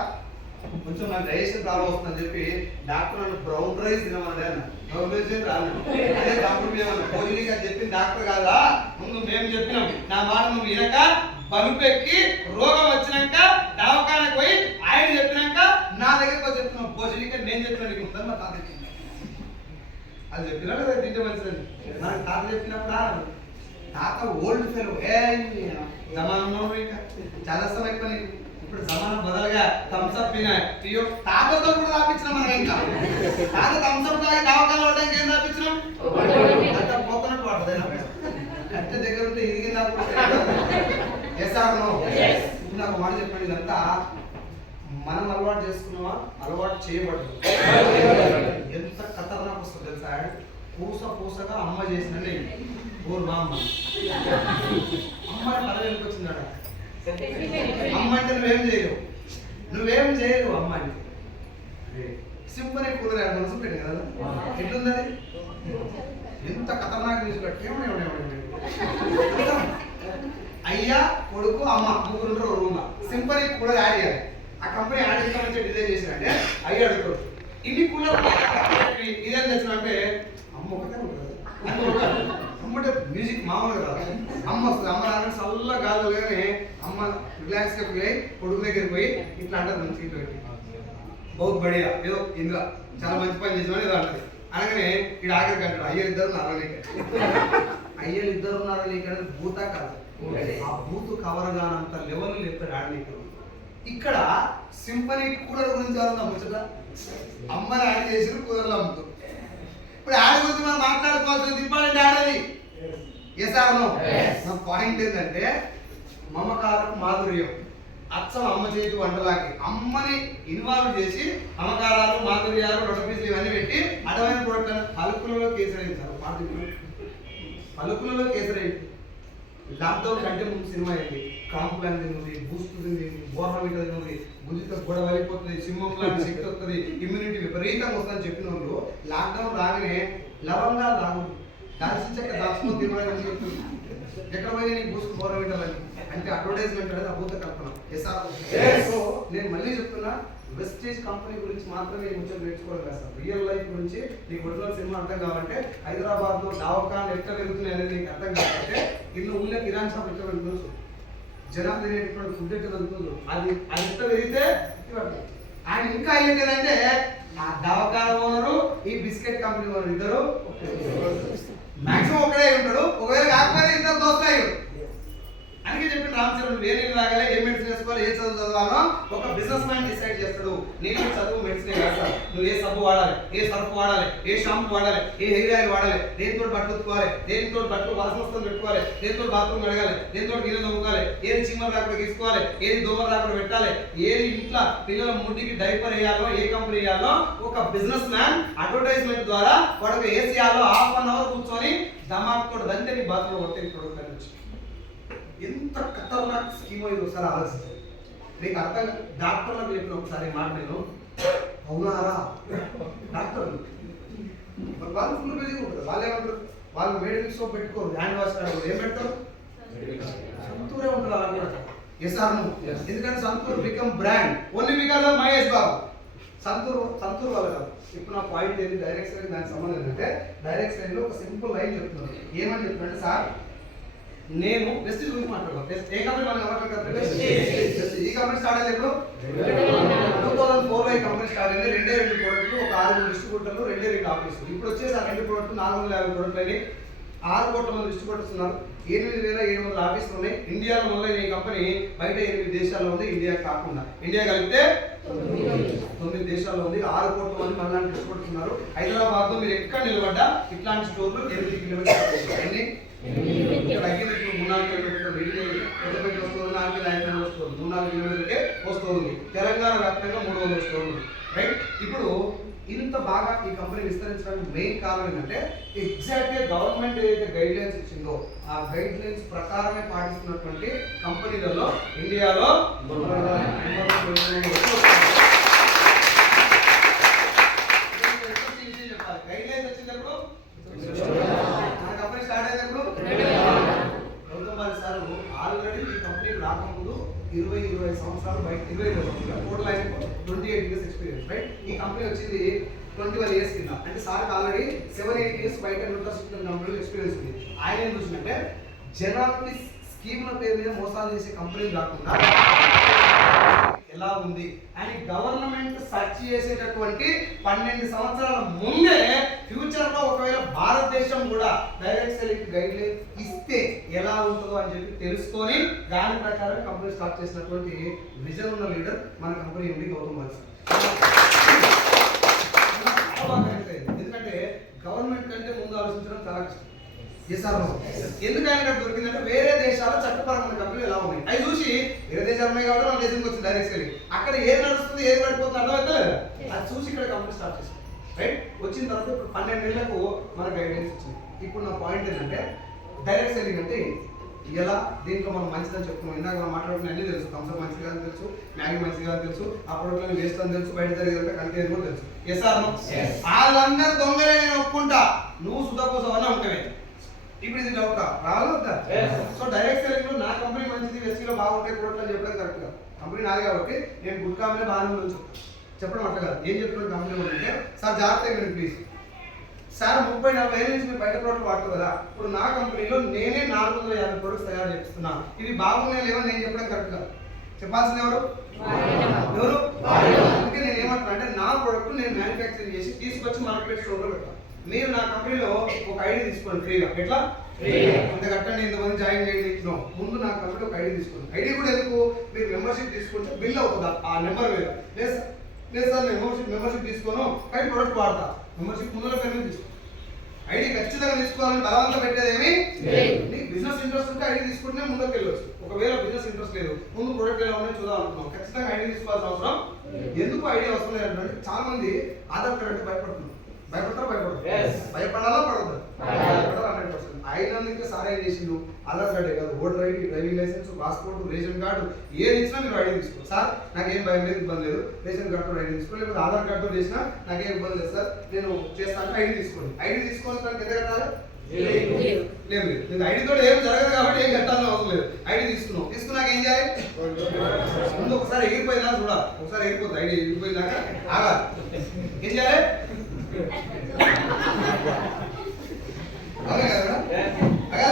కొంచెం నాకు డైజెషన్ ప్రాబ్లం వస్తుందని చెప్పి డాక్టర్ నన్ను బ్రౌన్ రైస్ తినమన్నాడు అన్న. బ్రౌన్ రైస్ రాను, అదే డాక్టర్ ఏమన్నా భోజనీకి అని చెప్పిన డాక్టర్ కాదా? ముందు మేము చెప్పినాం, నా మాట నువ్వు వినక బలుపెక్కి రోగం వచ్చినాక దవాఖానకు పోయి ఆయన చెప్పినాక నా దగ్గరకు చెప్తున్నాం భోజనీకి. నేను చెప్పిన నీకు ఉందని మా తాత చెప్పింది. అది చెప్పినా కదా తింటే మంచిదని. నాకు తాత చెప్పినప్పుడు తాత ఓల్డ్ ఫెలో, జమానంలో ఇంకా చాలా సమయం ఎక్కువ నీకు. ఇప్పుడు జమానం బదలుగా థమ్స్అప్ అయ్యో తాతతో కూడా తాపించినాం మనం. ఇంకా తాత థమ్స్అప్ తాగి దవాఖాన పడడానికి ఏం తాపించినాం? అంత పోతున్నట్టు పడుతుంది అంటే దగ్గర ఉంటే ఇదిగి నాకు మాట చెప్పండి, ఇదంతా మనం అలవాటు చేసుకున్నావా అలవాటు చేయబడదు. ఎంత ఖతర్నాక్ వస్తుంది తెలుసా? పూసగా అమ్మ చేసిన ఊరు మా అమ్మ పదవి ఎందుకు వచ్చిందాడ? అమ్మ అంటే నువ్వేం చేయలేవు అమ్మ అంటే. సింపుల్ కూలర్ మనసు పెట్టి కదా, ఎట్లుంది అది? ఎంత ఖతర్నాక్ న్యూస్ పెట్టి అయ్యా, కొడుకు, అమ్మ ముగ్గురు ఉంటారు రూమ్ లో. సింపుల్ కూలర్ యాడ్ చేయాలి. ఆ కంపెనీ యాడ్ చేస్తామని డిజైన్ చేసినంటే అయ్యి అడుగుతాడు, ఇన్ని కూలర్ ఇదేం తెచ్చినంటే అమ్మ ఒకటే ఉంటుంది. అమ్మంటే మ్యూజిక్ మామూలుగా రాదు. అమ్మ వస్తుంది, అమ్మ రాగానే చల్ల గాలి కానీ అమ్మ రిలాక్స్ గా పోయి కొడుకు దగ్గరికి పోయి ఇట్లా అంటారు, మంచి ఇట్లా పెట్టి బహుత్ బడియా ఏదో ఇందులో చాలా మంచి పని చేసామని ఏదో అంటది. అనగానే ఇక్కడ ఆఖరికి అంటాడు, అయ్యలు ఇద్దరు నారలేక. అయ్యలు ఇద్దరు నారలేక అనేది భూతా కాదు, ఆ బూత్ కవర్ గానంత లెవెల్ లేపుతాడు ఆడనీకు. ఇక్కడ సింపనీ కూలర్ గురించి ఎవరన్నా ముచ్చట? అమ్మని యాడ్ చేసి కూలర్లు అమ్ముతాం. ఇప్పుడు యాడ్ గురించి మనం మాట్లాడుకోవాల్సిన ఇంపార్టెంట్ యాడ్ అది. Yes or no? నా పాయింట్ ఏంటంటే మమకారం మాధుర్యం. అచ్చం అమ్మ చేతి వంటలాకి అమ్మని ఇన్వాల్వ్ చేసి మమకారాలు, మాధుర్యాలు, రొట్టపీసులు ఇవన్నీ పెట్టి అడవైన ప్రోడక్ట్ పలుకులలో కేసరైంది. పలుకులలో కేసరైంది. లాక్డౌన్ కంటే ముందు సినిమా అయింది. కాంప్లాన్ తిన్నది, బూస్ట్ తింది, బోర్నవిటా తిన్నది, బుద్ధితో గొడవ అయిపోతుంది, సింహం లాంటి శక్తి వస్తుంది, ఇమ్యూనిటీ విపరీతంగా వస్తుందని చెప్పిన వాళ్ళు లాక్డౌన్ రాగానే లవంగాలు దాగుతుంది, దాల్చిన చెక్క దాచుకొని తినడానికి చెప్తుంది. ఎక్కడ పోయి నీకు బూస్ట్ బోర్నవిటాలని అంటే అడ్వర్టైజ్మెంట్ అనేది అభూత కల్పన. సో నేను మళ్ళీ చెప్తున్నా, వెస్టేజ్ కంపెనీ గురించి మాత్రమే కొంచెం నేర్చుకోవాలి కదా సార్. రియల్ లైఫ్ గురించి నీకు ఒరిజినల్ సినిమా అర్థం కావాలంటే హైదరాబాద్లో దవాఖాన ఎట్లా వెళ్తున్నాయి అనేది నీకు అర్థం కావాలంటే ఇల్లు ఊళ్ళో కిరాణా షాప్ ఎట్లా వెళ్తుందో, జనాలు తినేటువంటి ఫుడ్ ఎట్లా వెళ్తుందో అది ఎట్లా వెళ్తే ఆయన ఇంకా అయ్యేదంటే ఆ దవాఖాన ఓనరు, ఈ బిస్కెట్ కంపెనీ ఓనరు ఇద్దరు మాక్సిమం ఒకడే ఉంటాడు. ఒకవేళ కాకపోతే ఇద్దరు దోస్తాయి. అందుకే చెప్పిన రామచంద్రుడు ఏ నీళ్ళు తాగాలి, ఏ మెడిసిన్ వేసుకోవాలి, ఏ చదువు చదవాలో ఒక బిజినెస్ మ్యాన్ డిసైడ్ చేస్తాడు. నీళ్ళు చదువు మెడిసిన్ కాదు, నువ్వు ఏ సబ్బు వాడాలి, ఏ సర్ఫ్ వాడాలి, ఏ షాంపూ వాడాలి, ఏ హెయిర్ ఆయిల్ వాడాలి, దేనితో బట్టలు ఉత్తుకోవాలి, దేనితో బట్టలు వాసనొస్తుంది పెట్టుకోవాలి, దేనితో బాత్రూమ్ కడగాలి, దేనితో గిన్నె తవ్వుకోవాలి, ఏది చీమలు రాకుండా తీసుకోవాలి, ఏది దోమలు రాకుండా పెట్టాలి, ఏది ఇంట్లో పిల్లల ముడ్డికి డైపర్ వేయాలో, ఏ కంపెనీ వేయాలో ఒక బిజినెస్ మ్యాన్ అడ్వర్టైజ్మెంట్ ద్వారా వాడికి ఏసీఆలో హాఫ్ అన్ అవర్ కూర్చొని దమాక్ కూడా దంటే నీ బాత్రూమ్ కొట్టే ప్రొడక్ట్ అని. ఎంత ఖతర్నాక్ స్కీమో ఇది ఒకసారి ఆలోచించాలి. నీకు అర్థం డాక్టర్లకు చెప్పిన ఒకసారి మాట నేను, అవునారా డాక్టర్లు వాళ్ళు ఫుల్ బిజీగా ఉంటుంది. వాళ్ళు ఏమంటారు, వాళ్ళు మెడికల్ సోప్ పెట్టుకోరు, హ్యాండ్ వాష్ కాదు, ఏం పెడతారు? Yes or no? ఎందుకంటే Santoor become brand only because of Mahesh Babu. Santoor వల్ల కాదు. ఇప్పుడు నా పాయింట్ ఏంటి, డైరెక్ట్ లైన్ దానికి సంబంధం ఏంటంటే డైరెక్ట్ లైన్ లో ఒక సింపుల్ లైన్ చెప్తున్నాను. ఏమని చెప్తున్నాను సార్, నేను వెస్ట్ గురించి మాట్లాడదాం. ఏ కంపెనీ మనం ఈ కంపెనీ స్టార్ట్ అయింది ఎప్పుడు 2004 లో ఈ కంపెనీ స్టార్ట్ అయింది. 2 ప్రోడక్ట్లు, ఒక 6 డిస్ట్రిబ్యూటర్లు, 2 ఆఫీసులు. ఇప్పుడు వచ్చేసి ఆ 2 ప్రోడక్ట్లు 450 ప్రోడక్ట్లు అయినాయి. 6 కోట్ల మంది డిస్ట్రిబ్యూటర్స్ ఉన్నారు. 8,700 ఆఫీసులు ఉన్నాయి. ఇండియాలో మొదలైన ఈ కంపెనీ బయట 8 దేశాల్లో ఉంది, ఇండియా కాకుండా. ఇండియా కలిపితే 9 దేశాల్లో ఉంది. 6 కోట్ల మంది మన డిస్ట్రిబ్యూటర్స్ ఉన్నారు. హైదరాబాద్ లో మీరు ఎక్కడ నిలబడ్డా ఇట్లాంటి స్టోర్లు 8 కిలోమీటర్లు ఎన్ని ఇక్కడ అగ్గిన 3-4 కిలోమీటర్లు పెద్దపల్లి వస్తుంది, 4 వస్తుంది, 3-4 కిలోమీటర్లకే వస్తుంది. తెలంగాణ వ్యాప్తంగా 300 స్టోర్లు. రైట్. ఇప్పుడు ఇంత బాగా ఈ కంపెనీ విస్తరించడానికి మెయిన్ కారణం ఏంటంటే ఎగ్జాక్ట్ గా గవర్నమెంట్ ఏదైతే గైడ్ లైన్స్ ఇచ్చిందో ఆ గైడ్ లైన్స్ ప్రకారమే పాటిస్తున్నటువంటి కంపెనీలలో ఇండియాలో గైడ్ లైన్స్ వచ్చినప్పుడు మన కంపెనీ స్టార్ట్ అయినప్పుడు గౌతమ్ సార్ ఆల్రెడీ ఈ కంపెనీ రాకముందు 20-25 సంవత్సరాలు బయట 20 సంవత్సరాలు టోటల్ అయిన 28 ఇయర్స్ ఎక్స్పీరియన్స్. రైట్. ఈ కంపెనీ వచ్చింది 21 ఇయర్స్ కింద. అంటే సార్కి ఆల్రెడీ 7-8 ఇయర్స్ బయట న్యూట్రాసిటీ కంపెనీలో ఎక్స్పీరియన్స్ ఉంది. ఆయన ఏం చూసినట్టే జనాలకి స్కీమ్ల పేరు మీద మోసాలు చేసే కంపెనీ కాకుండా ఎలా ఉంది అని గవర్నమెంట్ సెర్చ్ చేసేటటువంటి 12 సంవత్సరాల ముందే ఫ్యూచర్ లో ఒకవేళ భారతదేశం కూడా డైరెక్ట్ సెల్లింగ్ గైడ్ లైన్ ఇస్తే ఎలా ఉంటుందో అని చెప్పి తెలుసుకొని దాని ప్రకారం కంపెనీ స్టార్ట్ చేసినటువంటి విజన్ ఉన్న లీడర్ మన కంపెనీ ఉంది గౌతమ్ బాలి. ఎందుకంటే గవర్నమెంట్ కంటే ముందు ఆలోచించడం చాలా కష్టం. ఎందుకని దొరికిందంటే వేరే దేశాల చట్టపరమైన కంపెనీలు ఎలా ఉన్నాయి అవి చూసి వేరే దేశాలు ఉన్నాయి కాబట్టి మన దేశంకి వచ్చింది డైరెక్ట్ వెళ్ళి అక్కడ ఏది నడుస్తుంది ఏది పడిపోతుంది అర్థమైతే లేదా అది చూసి ఇక్కడ కంపెనీ స్టార్ట్ చేసింది. రైట్. వచ్చిన తర్వాత ఇప్పుడు 12 నెలలకు మన గైడెన్స్ వచ్చింది. ఇప్పుడు నా పాయింట్ ఏంటంటే డైరెక్ట్ సెల్లింగ్ అంటే ఎలా దీంట్లో మనం మంచిదని చెప్పుకున్నాం. ఇందాక మనం మాట్లాడుకున్న అన్నీ తెలుసు. థమ్స్అప్ మంచిగా అని తెలుసు, మ్యాగీ మంచిగా అని తెలుసు, ఆ ప్రోడక్ట్లని వేస్ట్ అని తెలుసు, బయట జరిగేదంటే కంటే కూడా తెలుసు. Yes or no? వాళ్ళందరూ దొంగలే నేను ఒప్పుకుంటా, నువ్వు సుధా కోసం అని ఉంటావే. ఇప్పుడు ఇది డౌట్ రావాలా? సో డైరెక్ట్ సెల్లింగ్ లో నా కంపెనీ మంచిది, వెస్టీలో బాగుంటాయి ప్రోడక్ట్ అని చెప్పడం కరెక్ట్ కాదు. కంపెనీ నాది కాబట్టి నేను గుడ్ కంపెనీ బాగానే ఉందని చెప్పడం అట్లా కాదు. ఏం చెప్తున్నాను కంపెనీ అంటే సార్ జాగ్రత్తగా వినండి ప్లీజ్. సార్ 30-40 ఏళ్ళ నుంచి మీరు బయట ప్రోడక్ట్ వాడుతారు కదా. ఇప్పుడు నా కంపెనీలో నేనే 450 ప్రోడక్ట్స్ తయారు చేస్తున్నా. ఇవి బాగున్నాయి లేవని నేను చెప్పడం కరెక్ట్ కాదు. చెప్పాల్సింది ఎవరు? అందుకే నేను ఏమంటున్నా అంటే నా ప్రోడక్ట్ నేను మ్యానుఫ్యాక్చరింగ్ చేసి తీసుకొచ్చి మార్కెట్ స్టోర్లో పెడతాను. మీరు నా కంపెనీలో ఒక ఐడి తీసుకోండి ఫ్రీగా. ఎట్లా? ఇంత కట్టండి, ఇంతమంది జాయిన్ చేయండి. నో, ముందు నా కంపెనీ ఒక ఐడి తీసుకోండి. ఐడి కూడా ఎందుకు? మీరు మెంబర్షిప్ తీసుకుంటే బిల్ అవుతుందా ఆ నెంబర్ మీద? లేదు సార్ మెంబర్షిప్ తీసుకోను కానీ ప్రొడక్ట్ వాడతా. మెంబర్షిప్ ముందులో పేమెంట్ తీసుకో. ఐడి ఖచ్చితంగా తీసుకోవాలని బలవంతం పెట్టేదేమి నీకు బిజినెస్ ఇంట్రెస్ట్ ఉంటే ఐడి తీసుకుంటే ముందుకు వెళ్ళొచ్చు. ఒకవేళ బిజినెస్ ఇంట్రెస్ట్ లేదు, ముందు ప్రొడక్ట్ ఎలా ఉన్నాయో చూద్దాం అనుకున్నాం, ఖచ్చితంగా ఐడి తీసుకోవాల్సిన అవసరం ఎందుకు? ఐడి అవసరం లేదంటే చాలా మంది ఆధార్ కార్డ్ అంటే భయపడుతున్నారు. భయపడాలా పడద్దు? 100%. అయినందుకే సార్ ఏం చేసిండు, ఆధార్ కార్డే కాదు voter ID, driving licence, passport, ration card ఏది ఇచ్చినా మీరు ఐడి తీసుకో. సార్ నాకేం భయం లేదు, ఇబ్బంది లేదు, రేషన్ కార్డుతో ఐడి తీసుకో, లేకపోతే ఆధార్ కార్డుతో చేసినా నాకేం ఇబ్బంది లేదు సార్, నేను చేస్తాను ఐడి తీసుకోండి. ఐడి తీసుకోవాలి దానికి ఎంత కట్టాలి? లేదు లేదు, ఐడితో ఏం జరగదు కాబట్టి ఏం కట్టాలని అవసరం లేదు. ఐడి తీసుకున్నావు, తీసుకున్నాక ఏం చేయాలి? ముందు ఒకసారి ఎగిరిపోయిందా చూడాలి. ఒకసారి ఎగిరిపోతుంది, ఐడి ఎగిరిపోయిందాక ఆగాలి. ఏం చేయాలి?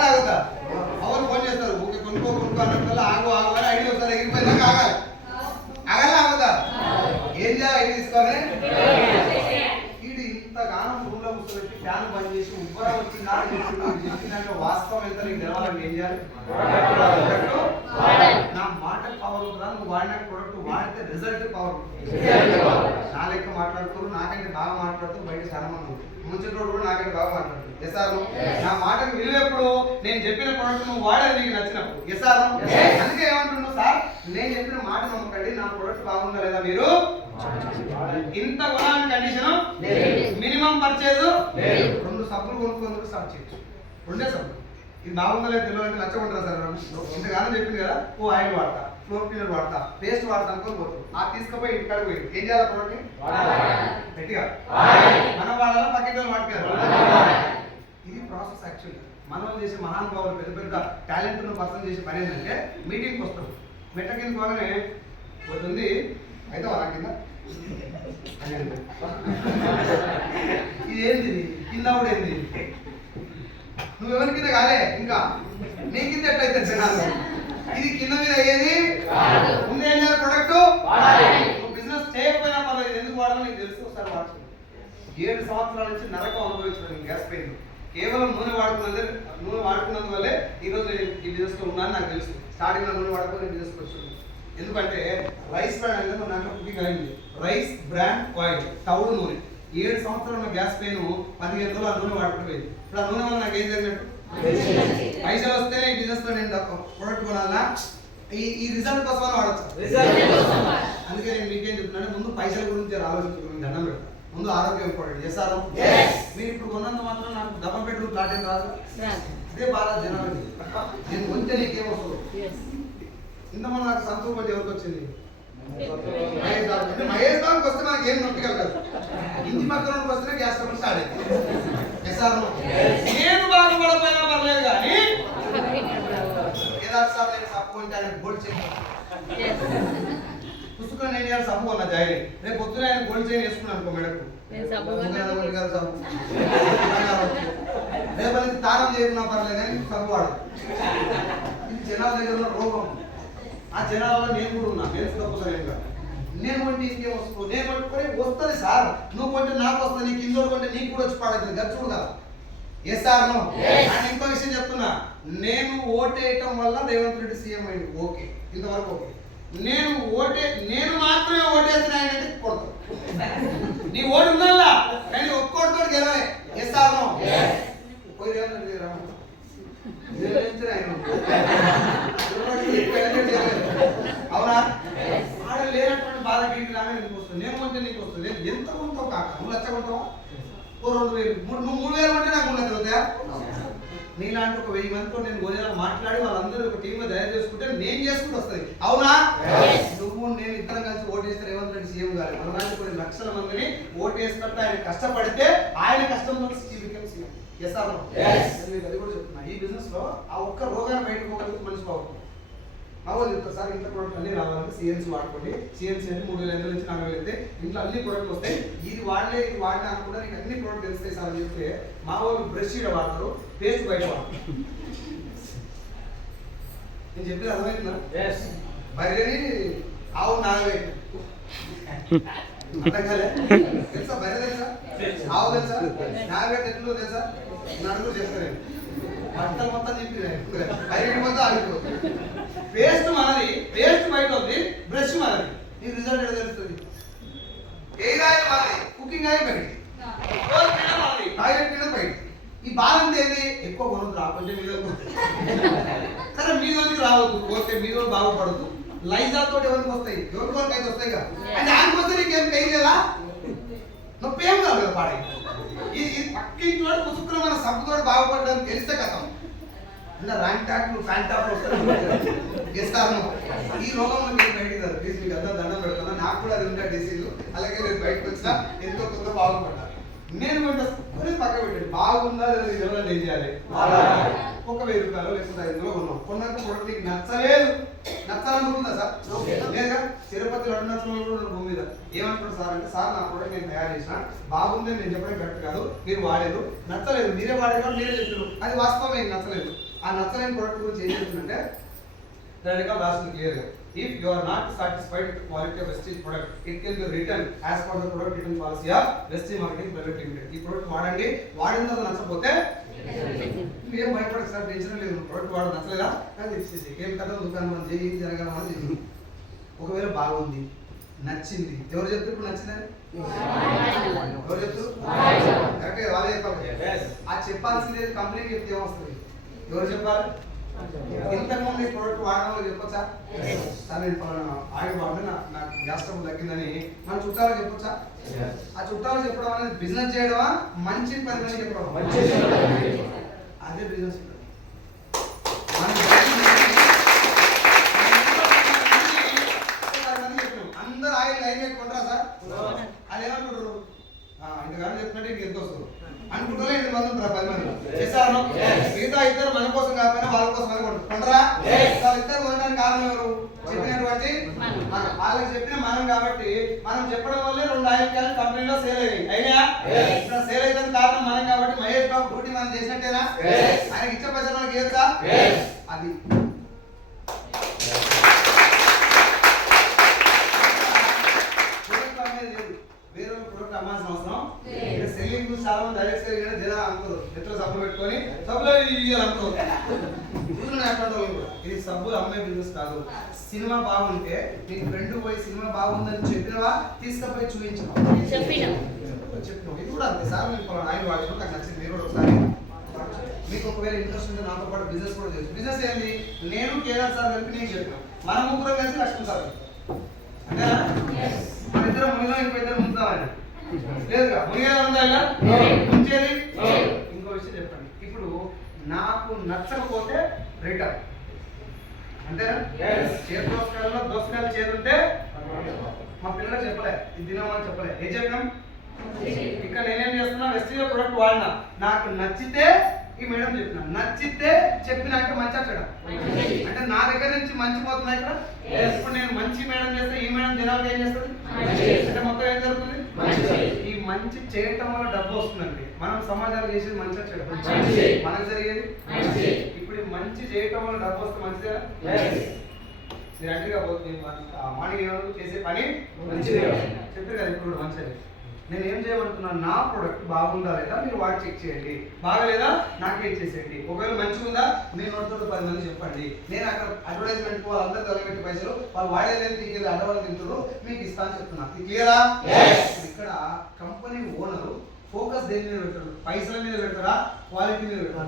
ఆగుతా అవన్నీ ఫోన్ చేస్తారు, ఓకే కొనుక్కో అన్నట్టు ఆగు అని ఐడి వస్తారు, ఎగిరిపోయిందాక ఆగాలి. ఆగుతా ఏం చేయాలి? ఐడి తీసుకోవాలి. ఇది ఇంతగానం రూమ్ లో కూర్చోబెట్టి ఫ్యాన్ బంద్ చేసి ఉబ్బరం వచ్చిందా చెప్పినాక వాస్తవం ఎంత నీకు తెలవాలంటే ఏం చేయాలి? నా మాట పవర్ ఉంటుందా? నువ్వు వాడిన ప్రొడక్ట్ వాడితే రిజల్ట్ పవర్. నా లెక్క మాట్లాడుతున్నారు, నాకంటే బాగా మాట్లాడుతూ బయట చాలా మంది ముంచేటోడు కూడా నాకంటే బాగా మాట్లాడుతుంది. ఎస్ఆర్ నా మాటకు విలువ ఎప్పుడు? నేను చెప్పిన ప్రొడక్ట్ నువ్వు వాడేది నీకు నచ్చినప్పుడు. ఎస్ఆర్ అందుకే ఏమంటున్నావు సార్, నేను చెప్పిన మాట నమ్మకండి, నా ప్రొడక్ట్ బాగుందా లేదా మీరు ఇంత కొనాలని కండిషన్, మినిమం పర్చేజ్ 2 సబ్బులు కొనుక్కుందుకు స్టార్ట్ చేయొచ్చు. 2 సబ్బులు. ఇది బాగుందా లేదా తెలియాలంటే నచ్చకుంటారా సార్? ఇంతకాలం చెప్పింది కదా, ఓ ఆయిల్ వాడతా, ఫ్లోర్ క్లీనర్ వాడతా, పేస్ట్ వాడతా అనుకో పోతుంది. ఆ తీసుకుపోయి ఇంటికాడికి పోయి ఏం చేయాలి? ప్రోడక్ట్ గట్టిగా మనం వాడాలా, పక్కన వాడుకోవాలి. ఇది ప్రాసెస్. యాక్చువల్లీ మనం చేసే మహానుభావులు పెద్ద పెద్ద టాలెంట్ ఉన్న పర్సన్ చేసే పని ఏంటంటే మీటింగ్కి వస్తారు, మెట్ల కింద పోగానే ఒకటి ఉంది అయితే వాళ్ళ కింద ఇది ఏంది కింద కూడా ఏంది నువ్వెవరి కింద కాలే ఇంకా నీ కింద ఎట్లయితే జనాలు ఇది కింద మీద అయ్యేది ముందు ఏం చేయాలి ప్రొడక్ట్ నువ్వు బిజినెస్ చేయకపోయినా పర్లేదు ఎందుకు వాడాలో నీకు తెలుసు ఒకసారి వాడుతుంది 7 సంవత్సరాల నుంచి నరకం అనుభవించడం గ్యాస్ పెయిన్ కేవలం నూనె వాడుకున్నందువల్లే ఈరోజు నేను ఈ బిజినెస్లో ఉన్నాను నాకు తెలుసు స్టార్టింగ్లో నూనె వాడుకొని నేను బిజినెస్కి వచ్చాను ఎందుకంటే రైస్ బ్రాండ్ అనేది నాకు కుకింగ్ అయింది రైస్ బ్రాండ్ ఆయిల్ తౌడు నూనె 7 సంవత్సరాల గ్యాస్ పెయిన్ 15 రోజులు ఆ నూనె వాడుకుపోయింది ఇప్పుడు ఆ నూనె వల్ల నాకు ఏం జరిగినట్టు పైసలు వస్తేనే ఈ బిజినెస్లో నేను ప్రొడక్ట్ కొనాలా ఈ రిజల్ట్ కోసం వాడచ్చు అందుకే నేను మీకేం చెప్తున్నాను ముందు పైసల గురించి ఆలోచించుకుని దండం పెడతాను ముందు ఆరోగ్యం ఇంపార్టెంట్ చేశారు మీరు ఇప్పుడు కొన్నంత మాత్రం నాకు డబల్ బెడ్రూమ్ ఫ్లాట్ ఏం రాదు అదే బాధ జనాలకి నేను కొంటే నీకేమొస్తుంది ఇంతమంది నాకు సంతోషం పడి ఎవరికి వచ్చింది మహేష్ బాబుకి వస్తే మనకి ఏం నొప్పిగలదు ఇంటి పక్కన వస్తేనే గ్యాస్ ట్రబుల్ స్టార్ట్ అయింది నేను బాగుపడపోయినా పర్లేదు కానీ ఏదో సార్ నేను సప్పు కొంటే ఆయన గోల్డ్ చైన్ పుస్తకం నేను చేయాలి సబ్బు అన్న జాయిన్ రేపు పొద్దున ఆయన గోల్డ్ చైన్ వేసుకున్నాను అనుకో మెడకు రేపు అనేది తానం చేయకున్నా పర్లేదు కానీ సబ్బు వాడు ఇది జనాల దగ్గర ఉన్న రోగం ఆ జనాలలో నేను కూడా ఉన్నా నేను తప్పుతాను నేను కొంటే ఇంకేం వస్తుంది నేను కొట్టుకొని వస్తుంది సార్ నువ్వు కొంటే నాకు వస్తుంది నీకు ఇందోడు కొంటే నీకు కూడా వచ్చి పాడవుతుంది గచ్చుడు కదా ఎస్ సార్ నో అండ్ ఇంకో విషయం చెప్తున్నా నేను ఓటేయటం వల్ల రేవంత్ రెడ్డి సీఎం అయింది ఓకే ఇంతవరకు ఓకే నేను మాత్రమే ఓటేసిన ఆయన అంటే కొడతాను నీ ఓటు ఉందా కానీ ఒక్కోటితో గెలవలే ఎస్ సార్ నో పోయి రేవంత్ రెడ్డి అవునా ఆడ లేనటువంటి బాధ వీటికి రాగా నీకు వస్తుంది నేను కొంటే నీకు వస్తుంది ఎంత కొంటావు కాక 3 లక్షలు కొంటావా 2,000 నువ్వు 3,000 కొంటే నాకు 3 లక్షలు అవుతాయా నీలాంటి ఒక 1000 మందితో నేను గోజాలో మాట్లాడి వాళ్ళందరూ ఒక టీమ్ తయారు చేసుకుంటే నేను చేసుకుంటూ వస్తుంది అవునా నువ్వు నేను ఇద్దరం కలిసి ఓటేస్తే రేవంత్ రెడ్డి సీఎం గారు అలాంటి కొన్ని లక్షల మందిని ఓటేస్తున్నట్టు ఆయన కష్టపడితే ఆయన కష్టంలో సీఎం ఎస్ ఆర్ నో అది కూడా చెప్తున్నా ఈ బిజినెస్ లో ఆ ఒక్క రోగాన్ని బయటకు పోగలిగితే మనిషి బాగుంటుంది వాళ్ళు చెప్తారు సార్ ఇంత ప్రోడక్ట్ అన్ని రావాలంటే సిఎన్సీ వాడుకోండి సిఎన్సీ అంటే 3,500 నుంచి 4,000 అయితే ఇంట్లో అన్ని ప్రోడక్ట్లు వస్తాయి ఇది వాడినా అనుకుంటే నీకు అన్ని ప్రోడక్ట్ తెలుస్తాయి సార్ అని చెప్తే మా వాళ్ళు బ్రష్ ఇక్కడ వాడతారు పేస్ట్ బయట వాడతారు నేను చెప్పేది అర్థమవుతుందా బర్రెని ఆవు నాగవే తెలుసా బర్రె తెలుసా ఆవు తెలుసా నాగవే ఎట్లు తెలుసా నడుగు చెప్తాను బట్టలు మొత్తం చెప్పి బయట మొత్తం ఆగిపోతుంది పేస్ట్ మనది పేస్ట్ బయట ఉంది బ్రష్ మనది నీకు రిజల్ట్ ఎక్కడ తెలుస్తుంది ఏది ఆయిల్ మనది కుకింగ్ ఆయిల్ బయట టాయిలెట్ క్లీనర్ బయట ఈ బాగా ఏంది ఎక్కువ కొనొద్దు రా కొంచెం మీద సరే మీదోనికి రావద్దు పోతే మీదో బాగుపడద్దు లైజాల్ తోటి ఎవరికి వస్తాయి ఎవరికి అయితే వస్తాయి కదా అంటే దానికి వస్తే నీకేం పెయిన్ లేదా నొప్పి ఏం కాదు కదా పాడే ఈ పక్కింటి వాడు పుసుకున్న సబ్బుతోటి బాగుపడడానికి తెలిస్తే కదా అంటే ర్యాంక్ టాక్లు ఫ్యాన్ టాప్లు వస్తాను ఈ రోగంలో మీరు బయటికి రాదు ప్లీజ్ మీకు అంతా దండం పెడతాను నాకు కూడా అది ఉంటాయి డిసీజు అలాగే నేను బయటకు వచ్చినా ఎంతో కొంత బాగుపడ్డాను నేను కొంటే పక్క పెట్టండి బాగుందా లేదా ఎవరైనా ఏం చేయాలి ఒక 1000 రూపాయలు లేకపోతే 500 కొన్నాం కొన్నాక ప్రొడక్ట్ నీకు నచ్చాలనుకుంటుందా సార్ లేదా తిరుపతి లడ్డు నచ్చిన భూమి మీద ఏమంటారు సార్ అంటే సార్ నా ప్రొడక్ట్ నేను తయారు చేసిన బాగుంది నేను చెప్పడం కరెక్ట్ కాదు మీరు వాడేరు నచ్చలేదు మీరే వాడేవారు మీరే చెప్పారు అది వాస్తవం మీకు నచ్చలేదు ఆ నచ్చలేని ప్రొడక్ట్ గురించి ఏం చెప్తుందంటే దాని వెనకాల రాసింది క్లియర్గా if you are not satisfied with the quality of Vestige product it can be returned as per the product return policy of Vestige Marketing Private Limited ఈ ప్రొడక్ట్ వాడండి వాడిన తర్వాత నచ్చకపోతే ఏం భయపడదు సార్ టెన్షన్ లేదు ప్రొడక్ట్ వాడు నచ్చలేదా అది ఇచ్చేసి ఏం కదా దుకాణం మనం చేయి జరగాలని చేసి ఒకవేళ బాగుంది నచ్చింది ఎవరు చెప్తారు ఇప్పుడు నచ్చిందని ఎవరు చెప్తారు కరెక్ట్గా వాళ్ళే చెప్పాలి ఆ చెప్పాల్సింది కంప్లీట్ చెప్తే ఏమొస్తుంది ఎవరు చెప్పాలి ఇంతకుముందు ఈ ప్రోడక్ట్ వాడడంలో చెప్పొచ్చా సార్ నేను ఆయిల్ వాడిన నాకు గ్యాస్ ట్రబుల్ తగ్గిందని మన చుట్టాలకు చెప్పొచ్చా ఆ చుట్టాలకు చెప్పడం అనేది బిజినెస్ చేయడమా మంచి పని అని చెప్పడం అదే బిజినెస్ అందరు ఆయిల్ లైన్ కొంటారా సార్ అది ఏమనుకుంటారు ఇంతకాలం చెప్పినట్టు ఇంక ఎంత వస్తుంది అనుకుంటారా 8 మంది ఉంటారా 10 మంది చేశారు మిగతా ఇద్దరు మన కోసం కాకపోయినా వాళ్ళ కోసం అనుకుంటారు కొంటారా ఇద్దరు అవడానికి కారణం ఎవరు? చెప్పినటువంటి మనం. వాళ్ళకి చెప్పిన మనం కాబట్టి మనం చెప్పడం వల్లే 2 ఆయిల్ క్యాన్ కంపెనీలో సేల్ అయినా ఇప్పుడు సేల్ అయిన కారణం మనం కాబట్టి మహేష్ బాబు డ్యూటీ మనం చేసినట్టేనా? ఆయనకి ఇచ్చే పైసలు మనకి ఇవ్వచ్చా? అది వేరే ప్రొడక్ట్ అమ్మాల్సిన అవసరం సెల్లింగ్ గురించి చాలా మంది డైరెక్ట్ సెల్లింగ్ జనాలు అనుకోరు. ఎట్లా సబ్బు పెట్టుకొని సబ్బులో అనుకోరు. ఇది సబ్బులు అమ్మే బిజినెస్ కాదు. సినిమా బాగుంటే నీ ఫ్రెండ్ పోయి సినిమా బాగుందని చెప్పినవా తీసుకపోయి చూపించినావా? చెప్పినావు. ఇది కూడా అంతే సార్. నేను పలానా ఆయిల్ వాడిన నాకు నచ్చింది, మీరు కూడా ఒకసారి మీకు ఒకవేళ ఇంట్రెస్ట్ ఉంటే నాతో పాటు బిజినెస్ కూడా చేయొచ్చు. బిజినెస్ ఏంది? నేను కేదార్ సార్ కలిపి నేను చెప్పినాను. మన ముగ్గురం కలిసి లక్ష్మణ్ సార్ అంతేనా? మన ఇద్దరం మునిలో ఇంకో ఇద్దరు ముందుతామని లేదుగా. మునిగేలా ఉందా? ఇలా ముంచేది. ఇంకో విషయం చెప్పండి. ఇప్పుడు నాకు నచ్చకపోతే రిటర్న్ అంతేనా? చేతులు దోసకాయలు చేతుంటే మా పిల్లలకు చెప్పలే, ఇది తినమని చెప్పలే. ఏం చెప్పినాం? ఇక్కడ నేనేం చేస్తున్నా? వెస్టిజ్ ప్రొడక్ట్ వాడినా, నాకు నచ్చితే ఈ మేడం చెప్పిన, నచ్చితే చెప్పినాక మంచి అక్కడ అంటే నా దగ్గర నుంచి మంచి పోతున్నాయి ఇక్కడ. ఇప్పుడు నేను మంచి మేడం చేస్తే ఈ మేడం జనాలకు ఏం చేస్తుంది అంటే మొత్తం ఏం జరుగుతుంది? ఈ మంచి చేయటం వల్ల డబ్బు వస్తుందండి. మనం సమాజాలు చేసేది మంచిగా చేయడం, మనకు జరిగేది. ఇప్పుడు మంచి చేయటం వల్ల డబ్బు వస్తే మంచిదేనా? మీరు అంటేగా మార్నింగ్ చేసే పని మంచిది చెప్పారు కదా. ఇప్పుడు కూడా మంచిది. నేను ఏం చేయమంటున్నాను? నా ప్రోడక్ట్ బాగుందా లేదా మీరు వాడి చెక్ చేయండి, బాగలేదా నాకేం చేసేయండి. ఒకవేళ మంచిగా ఉందా మీరు నోటితో 10 మంది చెప్పండి. నేను అక్కడ అడ్వర్టైజ్మెంట్ వాళ్ళందరూ తలపెట్టి పైసలు వాళ్ళు వాడేదేం తిరిగేది అడ్డవాళ్ళు తింటారు మీకు ఇస్తాను చెప్తున్నా. క్లియరా? ఇక్కడ కంపెనీ ఓనరు ఫోకస్ దేని మీద పెడతాడు? పైసల మీద పెడతారా క్వాలిటీ మీద పెడతారా?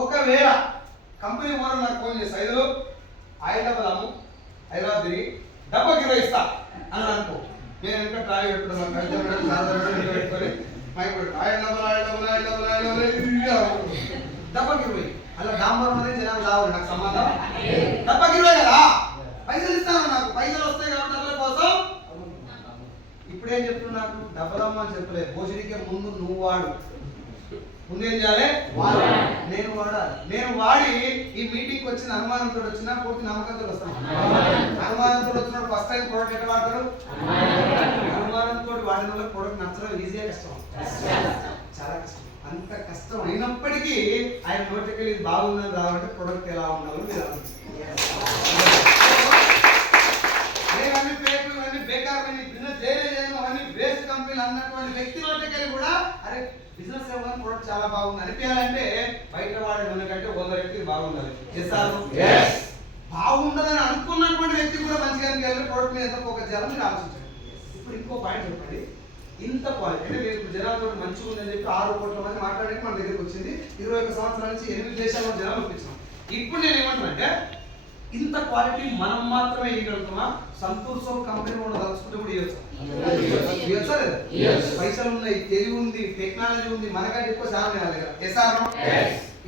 ఒకవేళ కంపెనీ ఓనర్ నాకు ఫోన్ చేస్తా, ఐదులో ఆయిల్ డబ్బులు అమ్ము హైదరాబాద్ తిరిగి డబ్బకి 20 ఇస్తా అని అనుకో. నేను ఇంకా ట్రాలీ పెట్టుకున్నాను పెట్టుకొని మైక్ పెట్టు ఆయిల్ డబ్బకి 20 అలా డాంబర్ ఉన్నది జనాలు కావాలి. నాకు సంబంధం డబ్బకి 20 కదా. పైసలు ఇస్తాను, నాకు పైసలు వస్తాయి కాబట్టి డబ్బుల కోసం. ఇప్పుడేం చెప్తున్నా? నాకు డబ్బలమ్మ అని చెప్పలేదు. భోజనికే ముందు నువ్వు వాడు, ముందేం చేయాలి? నేను వాడాలి. నేను వాడి ఈ మీటింగ్కి వచ్చిన అనుమానంతో వచ్చినా పూర్తి నమ్మకంతో వస్తాను. అనుమానంతో వచ్చినప్పుడు ఫస్ట్ టైం ప్రోడక్ట్ ఎట్లా వాడతారు? అనుమానంతో వాడిన వల్ల ప్రోడక్ట్ నచ్చడం ఈజీగా కష్టం, చాలా కష్టం. అంత కష్టం అయినప్పటికీ ఆయన నోటికెళ్ళి ఇది బాగుందని రావాలంటే ప్రోడక్ట్ ఎలా ఉండాలో మీరు ఇవన్నీ ఫేక్, ఇవన్నీ బేకార్, బిజినెస్ చేయలేదు, అవన్నీ వేస్ట్ కంపెనీలు అన్నటువంటి వ్యక్తి నోటికెళ్ళి కూడా అరే బిజినెస్ ఏమన్నా ప్రోడక్ట్ చాలా బాగుంది అనిపించాలంటే బయట వాడే కంటే 100 వ్యక్తి బాగుండాలి. బాగుండదని అనుకున్నటువంటి వ్యక్తి కూడా మంచిగా అనిపించాలి. ప్రోడక్ట్ మీద ఎంత ఫోకస్ చేయాలని మీరు ఆలోచించండి. ఇప్పుడు ఇంకో పాయింట్ చెప్పండి. ఇంత క్వాలిటీ అంటే మీరు ఇప్పుడు జనాలతో మంచిగా ఉందని చెప్పి 6 కోట్ల మంది మాట్లాడడానికి మన దగ్గరికి వచ్చింది. 21 సంవత్సరాల నుంచి 8 దేశాల్లో జనాలు ఒప్పించాం. ఇప్పుడు నేను ఏమంటున్నానంటే ఇంత క్వాలిటీ మనం మాత్రమే ఇవ్వగలుగుతామా? సంతూర్ సోప్ కంపెనీ కూడా తలుచుకుంటే కూడా ఇవ్వచ్చా లేదా? పైసలు ఉన్నాయి, తెలివి ఉంది, టెక్నాలజీ ఉంది, మనకంటే ఎక్కువ చాలా ఉన్నాయి దగ్గర.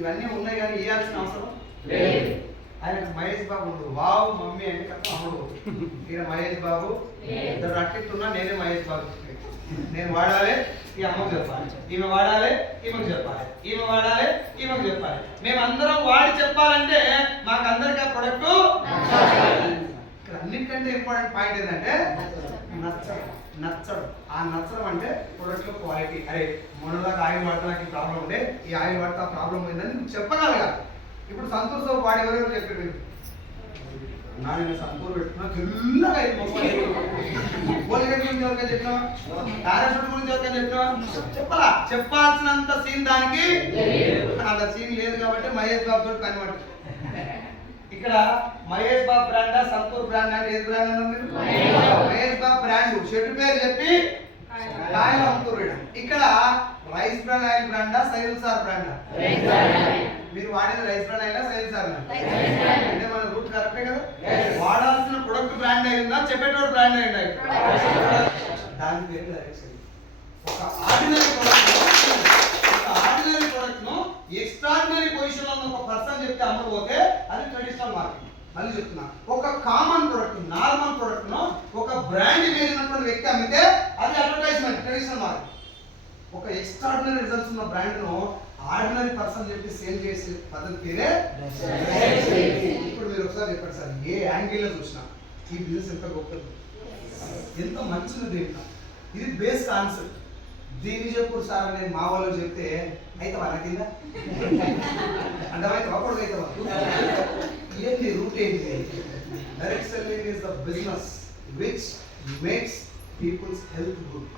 ఇవన్నీ ఉన్నాయి కానీ ఇవ్వాల్సిన అవసరం లేదు. ఆయనకు మహేష్ బాబు ఉండదు. వావ్ మమ్మీ అంటే కథ అమ్మడు. ఈయన మహేష్ బాబు ఇద్దరు అట్టిస్తున్నా నేనే మహేష్ బాబు. నేను వాడాలి, ఈ అమ్మకు చెప్పాలి, ఈమె వాడాలి, ఈమెకు చెప్పాలి, ఈమె వాడాలి, ఈమెకు చెప్పాలి. మేమందరం వాడి చెప్పాలంటే మాకందరికి ఆ ప్రొడక్ట్ ఇక్కడ అన్నిటికంటే ఇంపార్టెంట్ పాయింట్ ఏంటంటే నచ్చడం. ఆ నచ్చడం అంటే ప్రొడక్ట్ లో క్వాలిటీ. అరే మొన్నదాకా ఆయిల్ వాడితే నాకు ఈ ప్రాబ్లం ఉండే, ఈ ఆయిల్ వాడితే ఆ ప్రాబ్లం పోయిందని నువ్వు చెప్పగలగాలి. ఇప్పుడు సంతూర్ సోప్ వాడి ఎవరైనా చెప్పారు మీరు నేను సంతూర్ పెట్టుకున్నా తెల్లగా గురించి ఎవరికైనా చెప్పినావా? పారాషూట్ గురించి ఎవరికైనా చెప్పినావా? చెప్పాలా? చెప్పాల్సినంత సీన్ దానికి అంత సీన్ లేదు కాబట్టి మహేష్ బాబు తోటి కనబడి ఇక్కడ మహేష్ బాబు బ్రాండా సంతూర్ బ్రాండ్ అంటే ఏది బ్రాండ్ అన్నా మీరు? మహేష్ బాబు బ్రాండ్ షర్ట్ పేరు చెప్పి ఆయిల్ అమ్ముతారు. ఇక్కడ రైస్ బ్రాండ్ ఆయిల్ బ్రాండా సైల్ సార్ బ్రాండా? మీరు వాడేది రైస్ బ్రాండ్ అయినా సైల్ సార్ అంటే మన రూట్ కరెక్టే కదా. వాడాల్సిన ప్రొడక్ట్ బ్రాండ్ అయిందా చెప్పేటోడు బ్రాండ్ అయిందా? దాని పేరు డైరెక్షన్. ఒక ఆర్డినరీ ప్రొడక్ట్ ను ఎక్స్ట్రాడినరీ పొజిషన్ లో ఒక పర్సన్ చెప్తే అమ్మకపోతే అది ట్రెడిషనల్ మార్కెట్. మళ్ళీ చెప్తున్నా, ఒక కామన్ ప్రొడక్ట్ నార్మల్ ప్రొడక్ట్ ను ఒక బ్రాండ్ ఇమేజ్ ఉన్నటువంటి వ్యక్తి అమ్మితే అది అడ్వర్టైజ్మెంట్ ట్రెడిషనల్ మార్కెట్. ఒక ఎక్స్ట్రాడినరీ రిజల్ట్స్ ఉన్న బ్రాండ్ ను ఆర్డినరీ పర్సన్ చెప్పి సేల్ చేసే పద్ధతి పేరే. ఇప్పుడు చెప్పండి సార్, ఏ యాంగిల్లో చూసినా ఈ బిజినెస్ ఎంత గొప్పది, ఎంత మంచిది దీంట్లో. ఇది బేస్ కాన్సెప్ట్. దీన్ని చెప్పు సార్ నేను మా వాళ్ళు చెప్తే అయితే వాళ్ళ కింద అంటే ఒకడు అయితే ఏంటి రూట్ ఏంటి? Direct selling is the business which makes peoples health good.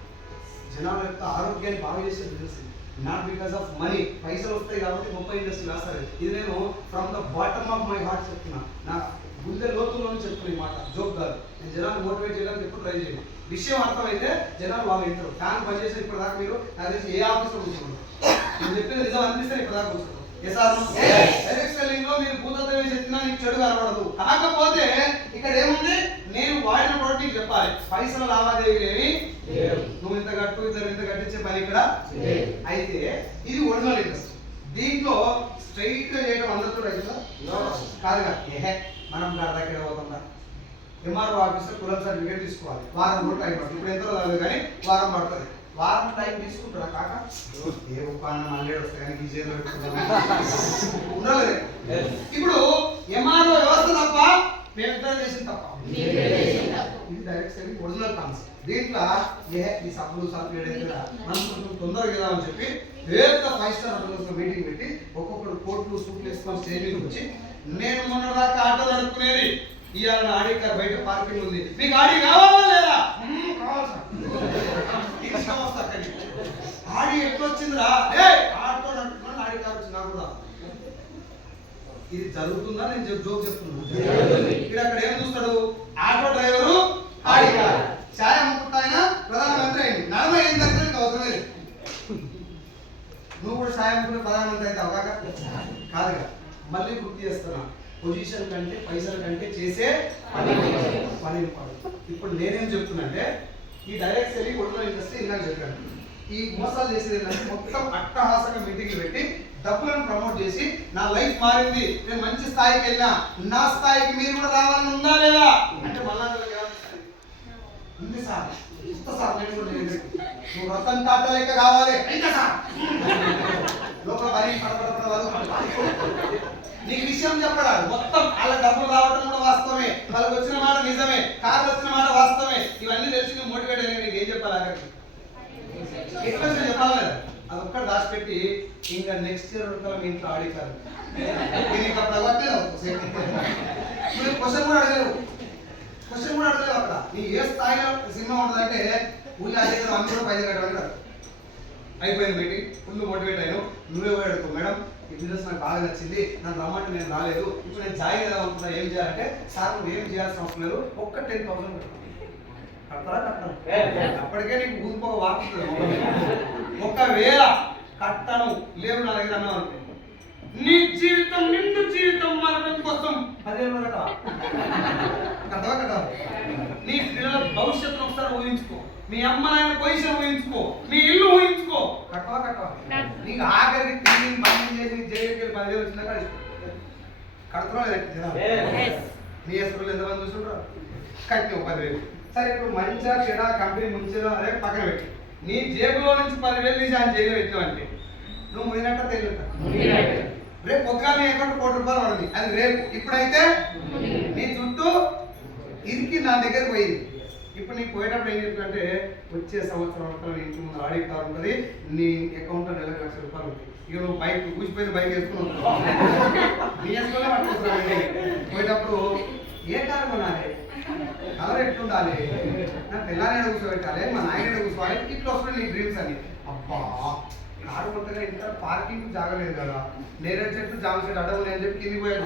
జనాల యొక్క ఆరోగ్యాన్ని బాగా చేసే business. Not because of money. పైసలు వస్తాయి కాబట్టి గొప్ప ఇండస్ట్రీ రాస్తారు. ఇది నేను from the bottom of my heart చెప్తున్నా, నా గుండె లోతుల్లోనే చెప్తున్నా ఈ మాట, జోక్ కాదు. నేను జనాన్ని మోటివేట్ చేయడానికి ఎప్పుడు ట్రై చేయను. విషయం అర్థమైతే జనాలు బాగా వింటారు. ఫ్యాన్ పనిచేసి ఇప్పుడు దాకా మీరు నాకు తెలిసి ఏ ఆఫీస్లో కూర్చున్నారు, నేను చెప్పేది నిజం అనిపిస్తే ఇప్పుడు దాకా కూర్చున్నారు. డైరెక్ట్ సెల్లింగ్ లో మీరు భూతత్వం వేసి చెప్పినా నీకు చెడు కనబడదు. కాకపోతే ఇక్కడ ఏముంది, నేను వాడిన ప్రోడక్ట్ నీకు చెప్పాలి. పైసల లావాదేవీలు ఏమి నువ్వు ఇంత కట్టు ఇద్దరు ఇంత కట్టించే పని ఇక్కడ అయితే. ఇది ఒరిజినల్ ఇండస్ట్రీ. దీంట్లో స్ట్రైట్ గా చేయడం అందరితో అవుతుందా? కాదుగా. ఏహే మనం గారి దగ్గర పోతుందా? ఎంఆర్ఓ ఆఫీసర్ కులం సర్టిఫికేట్ తీసుకోవాలి, వారం కూడా టైం పడుతుంది. ఇప్పుడు ఎంతో రాదు కానీ వారం పడుతుంది. వారం టైం తీసుకుంటారా కాక? ఏ ఉపానం మళ్ళీ వస్తాయి కానీ ఈ చేతిలో ఉండలేదు. ఇప్పుడు ఎంఆర్ఓ వ్యవస్థ తప్ప మేము చేసింది తప్ప. ఇది డైరెక్ట్ సెల్లింగ్ ఒరిజినల్ కాన్సెప్ట్. దీంట్లో ఈ సబ్బులు సర్టిఫికేట్ మనం తొందరగా కదా అని చెప్పి పెద్ద 5 స్టార్ హోటల్స్ మీటింగ్ పెట్టి ఒక్కొక్కరు కోట్లు సూట్లు వేసుకొని స్టేజ్ మీద వచ్చి, నేను మొన్న దాకా ఆటో నడుపుకునేది, ఇవాళ ఆడి కార్ బయట పార్కింగ్ ఉంది, మీకు ఆడి కావాలా లేదా? కావాలి సార్. ఆడి ఎట్లా వచ్చిందిరా? ఆటో నడుపుకుని ఆడి కార్ వచ్చింది నాకు కూడా. ఇది జరుగుతుందా? నేను జోక్ చెప్తున్నాను. ఇక్కడ అక్కడ ఏం చూస్తాడు? Auto driver Audi car. ఛాయ్ అమ్ముకుంటా ఆయన ప్రధానమంత్రి అయింది. 40 ఏం తగ్గడానికి అవసరం లేదు. నువ్వు కూడా ఛాయ్ అమ్ముకునే ప్రధానమంత్రి అయితే అవకాక కాదుగా. మళ్ళీ గుర్తు చేస్తున్నా, పొజిషన్ కంటే పైసల కంటే చేసే పని ఇంపార్టెంట్. ఇప్పుడు నేనేం చెప్తున్నా, ఈ డైరెక్ట్ సెల్లింగ్ ఒరిజినల్ ఇండస్ట్రీ ఇందాక చెప్పాను. ఈ మోసాలు చేసేది ఏంటంటే మొత్తం అట్టహాసంగా మీటింగ్లు పెట్టి డబ్బులను ప్రమోట్ చేసి నా లైఫ్ మారింది, నేను మంచి స్థాయికి వెళ్ళినా, నా స్థాయికి మీరు కూడా రావాలని ఉందా లేదా అంటే మళ్ళా ఉంది సార్, ఇస్తా సార్, నేను కూడా నువ్వు రతన్ టాటా లెక్క కావాలి అయితే సార్ లోపల పని నీకు విషయం చెప్పడాడు. మొత్తం వాళ్ళ డబ్బులు రావడం కూడా వాస్తవమే, వాళ్ళకి వచ్చిన మాట నిజమే, కార్లు వచ్చిన మాట వాస్తవమే. ఇవన్నీ తెలిసి నువ్వు మోటివేట్ అయ్యి నీకు ఏం చెప్పాలి? ఆఖరికి ఎక్స్ప్రెషన్ చెప్పాలి కదా. అది ఒక్కటి దాచిపెట్టి ఇంకా నెక్స్ట్ ఇయర్ మీ ఇంట్లో ఆడికారు క్వశ్చన్ కూడా అడగలేవు. అక్కడ నీ ఏ స్థాయిలో సినిమా ఉంటుందంటే ఊళ్ళో అదే అందరూ పైన కట్టమని అయిపోయింది మీటింగ్. ఫుల్ మోటివేట్ అయ్యాను. నువ్వే పోయి అడుగు, మేడం ఈ బిజినెస్ నాకు బాగా నచ్చింది, నన్ను రమ్మంటే నేను రాలేదు, ఇప్పుడు నేను జాయిన్ ఎలా అనుకున్నా, ఏం చేయాలంటే సార్ నువ్వు ఏం చేయాల్సిన అవసరం లేదు, ఒక్క 10,000 కడతారా? అప్పటికే నీకు ఊరిపోక వాడుతుంది. ఒకవేళ కట్టను లేవు నా దగ్గర అన్నావు అనుకో, నీ జీవితం నిండు జీవితం మారడం కోసం 10,000 కట్టవా? నీ పిల్లల భవిష్యత్తును ఒకసారి ఊహించుకో, మీ అమ్మ నాయన పొజిషన్ ఊహించుకో, మీ ఇల్లు ఊహించుకో. కట్టవా? నీకు ఆఖరికి తిరిగి బండి చేసి జైలుకి 10,000 వచ్చినా కడుతున్నా లేదా? నీ ఎస్పీలు ఎంతమంది చూసుకుంటారు? కట్టిన 10,000. సరే ఇప్పుడు మంచిగా చెడ కంపెనీ ముంచేదో అదే పక్కన పెట్టి నీ జేబులో నుంచి 10,000 తీసి ఆయన జైలు పెట్టావంటే నువ్వు మునినట్ట తెలియట. రేపు ఒక్క నీ అకౌంట్ ₹1,00,00,000 పడింది, అది రేపు. ఇప్పుడైతే నీ చుట్టూ ఇరికి నా దగ్గర పోయింది. ఇప్పుడు నీకు పోయేటప్పుడు ఏం చెప్తుంటే వచ్చే సంవత్సరం వరకు నీ ఇంటి ముందు ఆడిట్ కార్ ఉంటుంది, నీ అకౌంట్లో నెలకు ₹1,00,000 ఉంటుంది. ఇక నువ్వు బైక్ కూర్చిపోయిన బైక్ వేసుకున్నావు, నీ వేసుకునే పట్టుకుంటున్నావు. పోయేటప్పుడు ఏ కారు కొనాలి, కలర్ ఎట్లుండాలి, నా పిల్లని కూర్చోబెట్టాలి, మా నాయన కూర్చోవాలి, ఇట్లా వస్తుంది నీ డ్రీమ్స్ అని. అబ్బా కారు కొత్తగా ఇంత పార్కింగ్ జాగలేదు కదా, నేరేడు చెట్టు జామ చెట్టు అడవులు అని చెప్పి కింది పోయాడు.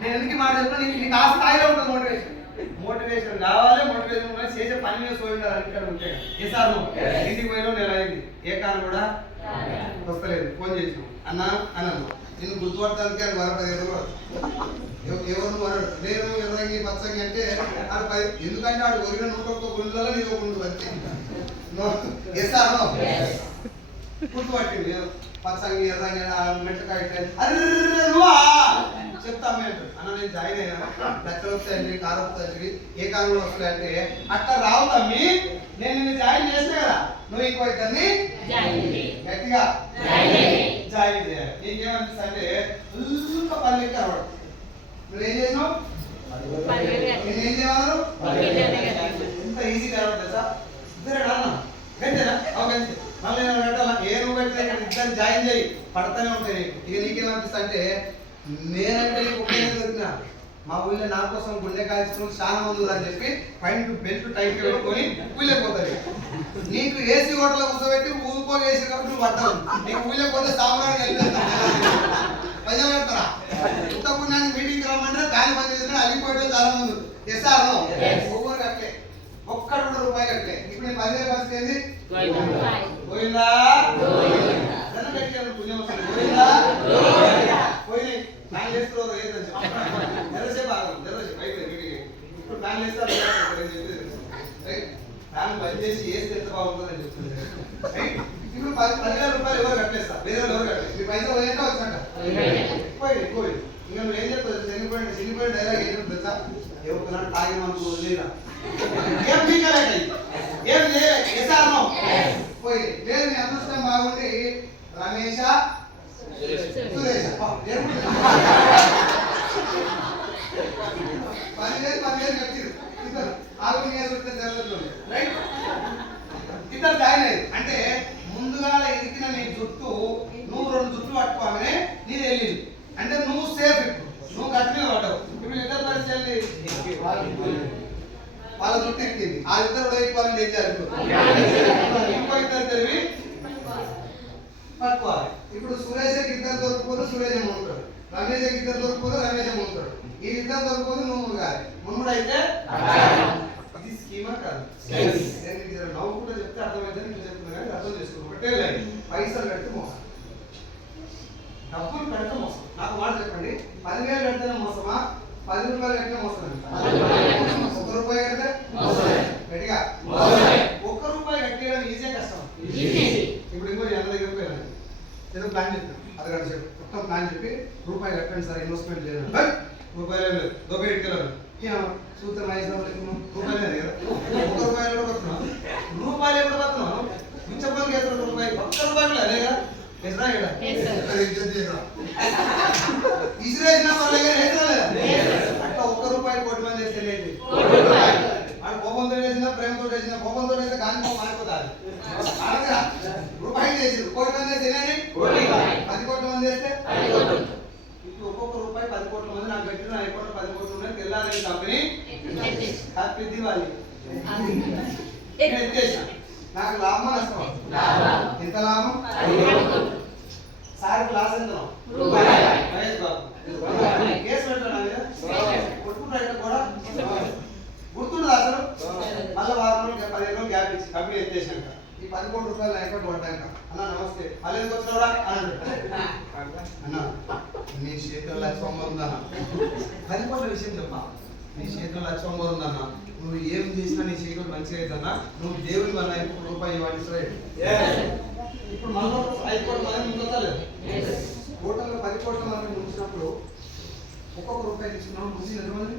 నేను ఎందుకు మాట చెప్తున్నా, నీకు ఆ స్థాయిలో ఉంటుంది మోటివేషన్ కావాలి. మోటివేషన్ చేసే పని మీద సోయిండాలి. ఇక్కడ ఉంటే ఏ సార్ నువ్వు ఇంటికి పోయినా నెల అయింది, ఏ కారు కూడా వస్తలేదు, ఫోన్ చేసినావు అన్నాను. నేను గుర్తుపడటానికి అది ఎవరు వరడు, నేను ఎర్రంగి పచ్చంగి అంటే ఎందుకంటే ఆడు ఒరిగిన 101 గుండెలలో నీకు ఒక గుండు వచ్చి ఎసారో గుర్తుపట్టింది. పచ్చంగి ఎర్రంగి మెట్టకాయ అర్రవా చెప్తాం మేము అన్న, నేను జాయిన్ అయినా లక్షలు వస్తాయండి, కారు వస్తాయండి, ఏ కారు వస్తాయి అంటే అట్లా రావు తమ్మి, నేను నిన్ను జాయిన్ చేసినా కదా, నువ్వు ఇంకో ఇద్దరిని గట్టిగా జాయిన్ చేయాలి. నీకేమనిపిస్తా అంటే ఇంకా పల్లెకి కనబడు నువ్వేం చేసినావు? నేనేం చేయమన్నారు? ఇంత ఈజీ కావాలి తెలుసా? ఇద్దరే అన్న గంటేనా? గంటే మళ్ళీ నేను కట్టాలా? ఏ నువ్వు కట్టినా ఇక్కడ ఇద్దరు జాయిన్ చేయి, పడతానే ఉంటాయి. ఇక నీకేమనిపిస్తా అంటే నేనంటే నీకు ఒకే దొరికినా మా ఊళ్ళో నా కోసం గుండె కాల్చుకుని చాలా మంది అని చెప్పి పైన బెల్ట్ టైట్ పెట్టుకొని ఊళ్ళోపోతాయి. నీకు ఏసీ హోటల్లో కూర్చోబెట్టి ఊరుకో ఏసీ కాబట్టి నువ్వు పడ్డావు. నీకు ఊళ్ళోపోతే సాంబ్రాన్ని ప్రజలు పెడతారా? ఇంత పుణ్యానికి మీటింగ్ రమ్మంటే గాలి పని చేసిన అలిగిపోయడం చాలా మంది. ఎస్ఆర్ ఒక్కొక్కరు కట్టలే, ఒక్కడు కూడా రూపాయి కట్టలే. ఇప్పుడు నేను 10,000 పరిస్థితి ఏంది? పోయిందా? కట్టాను పుణ్యం పోయిందా? పోయినాయి. ప్లాన్ చేస్తున్నారు ఏదని చెప్పి నెరసేపు ఆగదు, నెరసేపు అయిపోయింది. ఇప్పుడు ప్లాన్ చేస్తారు ప్లాన్ బంద్ చేసి వేస్తే ఎంత బాగుంటుందని చెప్తుంది. ఇప్పుడు 10,000 రూపాయలు ఎవరు కట్టలేస్తా, వేరే వాళ్ళు ఎవరు కట్టలేదు. మీ పైసా పోయాక వచ్చినట్ట పోయి ఇంకా నువ్వు ఏం చెప్తావు? చినిపోయిన డైలాగ్ ఏం చెప్తుంది తెలుసా? ఎవరు తాగి మనకు వదిలేదా ఏం పీకలేక ఏం చేయలేక ఎసారో పోయి లేదు. నీ అదృష్టం బాగుండి రమేష సురేష్ 10,000 కట్టిరు ఇద్దరు ఆగు రైట్. ఇద్దరు జాయిన్ అయ్యి అంటే ముందుగా ఎదికిన నీ జుట్టు నువ్వు 2 జుట్లు పట్టుకోగానే నీది వెళ్ళింది అంటే నువ్వు సేఫ్. ఇప్పుడు నువ్వు గట్టి మీద పడ్డావు. ఇప్పుడు ఇద్దరు పరిస్థితి వాళ్ళ జుట్టు ఎక్కింది. ఆ ఇద్దరు ఉడైపోవాలని ఏం చేయాలి? ఇంకో ఇద్దరు తెలివి పట్టుకోవాలి. ఇప్పుడు సురేష్కి ఇద్దరు దొరికిపోతే సురేష్ ఉంటాడు, రమేష్కి ఇద్దరు దొరికిపోతే రమేష్ ఉంటాడు. ఈ ఇద్దరు దొరికిపోతే నువ్వు మునగాలి. మునుగుడు అయితే ఇది స్కీమా కాదు. నవ్వుకుంటూ చెప్తే అర్థమైందని నేను చెప్తున్నా కానీ అర్థం చేసుకోండి. ఒకటే లైన్, పైసలు కడితే మోసం, డబ్బులు కడితే మోసం. నాకు మాట చెప్పండి, 10,000 కడితేనే మోసమా, 10 రూపాయలు కట్టినా మోసం? 1 రూపాయి కడితే గట్టిగా 1 రూపాయి కట్టేయడం ఈజీ కష్టం. ఇప్పుడు ఇంకో ఎంత దగ్గర పోయాను ఏదో ప్లాన్ చెప్తాను, అది కట్టి చెప్పి మొత్తం ప్లాన్ చెప్పి రూపాయి కట్టండి సార్, ఇన్వెస్ట్మెంట్ లేదు, రూపాయలు లేదు, దొబ్బై ఎట్టుకెళ్ళాను సూత్రం 5 రూపాయలు లేదు కదా, 1 రూపాయలు కూడా కొడుతున్నావు, రూపాయలు ఎప్పుడు కొడుతున్నావు? మించపల్లి కేసు రూపాయి 1 రూపాయలు లేదా ఇసిరేసిన అట్లా 1 రూపాయి కోటి మంది వేస్తే లేదు. వాడు కోపంతో వేసిన, ప్రేమతో వేసిన, కోపంతో వేస్తే గాంధీ మారిపోతారు. రూపాయి చేసారు, కోటి మంది వేస్తే 10 కోట్ల మంది వేస్తే ఇప్పుడు ఒక్కొక్క రూపాయి 10 కోట్ల మంది నాకు పెట్టిన 5 కోట్ల 10 కోట్లు ఉన్నాయి తెల్లారని కంపెనీ హ్యాపీ దివాలి నేను ఎత్తేసా. నాకు లాభమా నష్టమా? ఎంత లాభం? సార్ క్లాస్ ఎంత? మహేష్ బాబు కేసు పెట్టాను కొట్టుకుంటా కూడా గుర్తుండదు అసలు. మళ్ళీ 10 రోజులు గ్యాప్ ఇచ్చి కంపెనీ ఎత్తేసాక ఈ 10 కోట్ల రూపాయలు అకౌంట్ పడ్డాక అన్న నమస్తే మళ్ళీ ఎందుకు వచ్చినావురా అని అన్నా నీ చేతిలో 1,00,000 ఉందన్న. 10 కోట్ల విషయం చెప్పా, నీ చేతిలో 1,00,000 ఉందన్న, నువ్వు ఏం చేసినా నీ చేతిలో మంచిగా అవుతుందన్నా, నువ్వు దేవుడి వల్ల 1 రూపాయి ఇవ్వాలి. ఇప్పుడు మనలో 5 కోట్ల మంది ముందులేదు, టోటల్గా 10 కోట్ల మంది ముంచినప్పుడు ఒక్కొక్క రూపాయి తీసుకున్నాను. ముంచిన ఎంతమంది?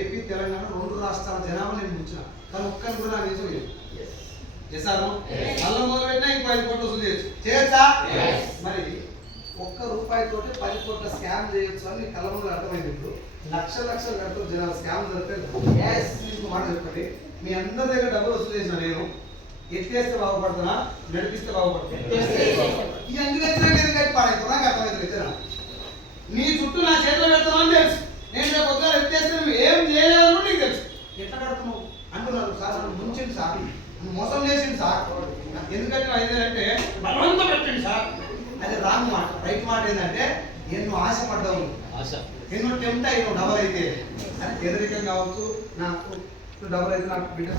ఏపీ తెలంగాణ 2 రాష్ట్రాల జనాభా నేను ముంచిన, కానీ ఒక్కరు కూడా నాకు నిజం చేశారు. మళ్ళీ మొదలు పెట్టినా ఇంకో 5 కోట్లు వసూలు చేయొచ్చా? మరి 1 రూపాయితోటి 10 కోట్ల స్కామ్ చేయొచ్చు అని కళ్ళ ముందు అర్థమైంది. ఇప్పుడు లక్షలు కడుతూ జనాలు స్కామ్ జరిపేది. మాట చెప్పండి, మీ అందరి దగ్గర డబ్బులు వసూలు చేసిన నేను ఎత్తేస్తే బాగుపడుతున్నా, నడిపిస్తే బాగుపడుతున్నా? ఈ అన్ని లక్షలు కట్టి పాడైతే నాకు అర్థమైంది. ఇతర నీ చుట్టూ నా చేతిలో పెడతామని తెలుసు, నేను రేపు పొద్దున ఎత్తేస్తే నువ్వు ఏం చేయలేవు నీకు తెలుసు. ఎట్లా కడుతున్నావు అంటున్నారు సార్, నన్ను ముంచింది సార్, మోసం చేసింది సార్, ఎందుకంటే 5,000 అంటే బలవంతం పెట్టండి సార్. అది రాంగ్ మాట. రైట్ మాట ఏంటంటే ఎన్నో ఆశపడ్డావు, ఎన్నో టెంప్ట్ అయినావు డబల్ అయితే. అది పేదరికం కావచ్చు, నాకు డబల్ అయితే నాకు బిడ్డ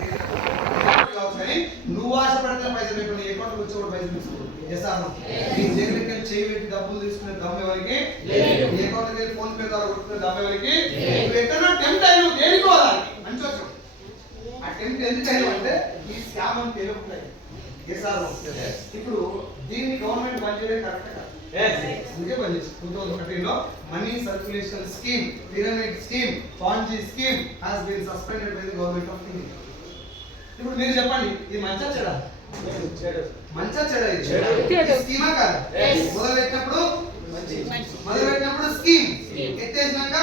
కావచ్చు, కానీ నువ్వు ఆశపడితే పైసలు లేకుండా ఏ అకౌంట్కి వచ్చి కూడా పైసలు తీసుకోవాలి. చేస్తాను నీ జేబులకి వెళ్ళి చేయి పెట్టి డబ్బులు తీసుకునే దమ్మె వరకు, ఏ అకౌంట్కి వెళ్ళి ఫోన్ పే ద్వారా కొట్టుకునే దమ్మె వరకు నువ్వు ఎక్కడో టెంప్ట్ అయినావు. దేనికోవాలి మంచి వచ్చావు. ఆ టెంప్ట్ ఎందుకు అయినావు అంటే ఈ స్కామ్ అని తెలుగుతాయి. ఇప్పుడు దీన్ని గవర్నమెంట్ బంద్ చేయడం కరెక్ట్ కాదు. అందుకే బంద్ చేసి 2013లో money circulation scheme, pyramid scheme, Ponzi scheme has been suspended by the government of India. ఇప్పుడు మీరు చెప్పండి, ఇది మంచా చెడా? మంచా చెడా? ఇది స్కీమా కాదు. మొదలుపెట్టినప్పుడు స్కీమ్, ఎత్తేసినాక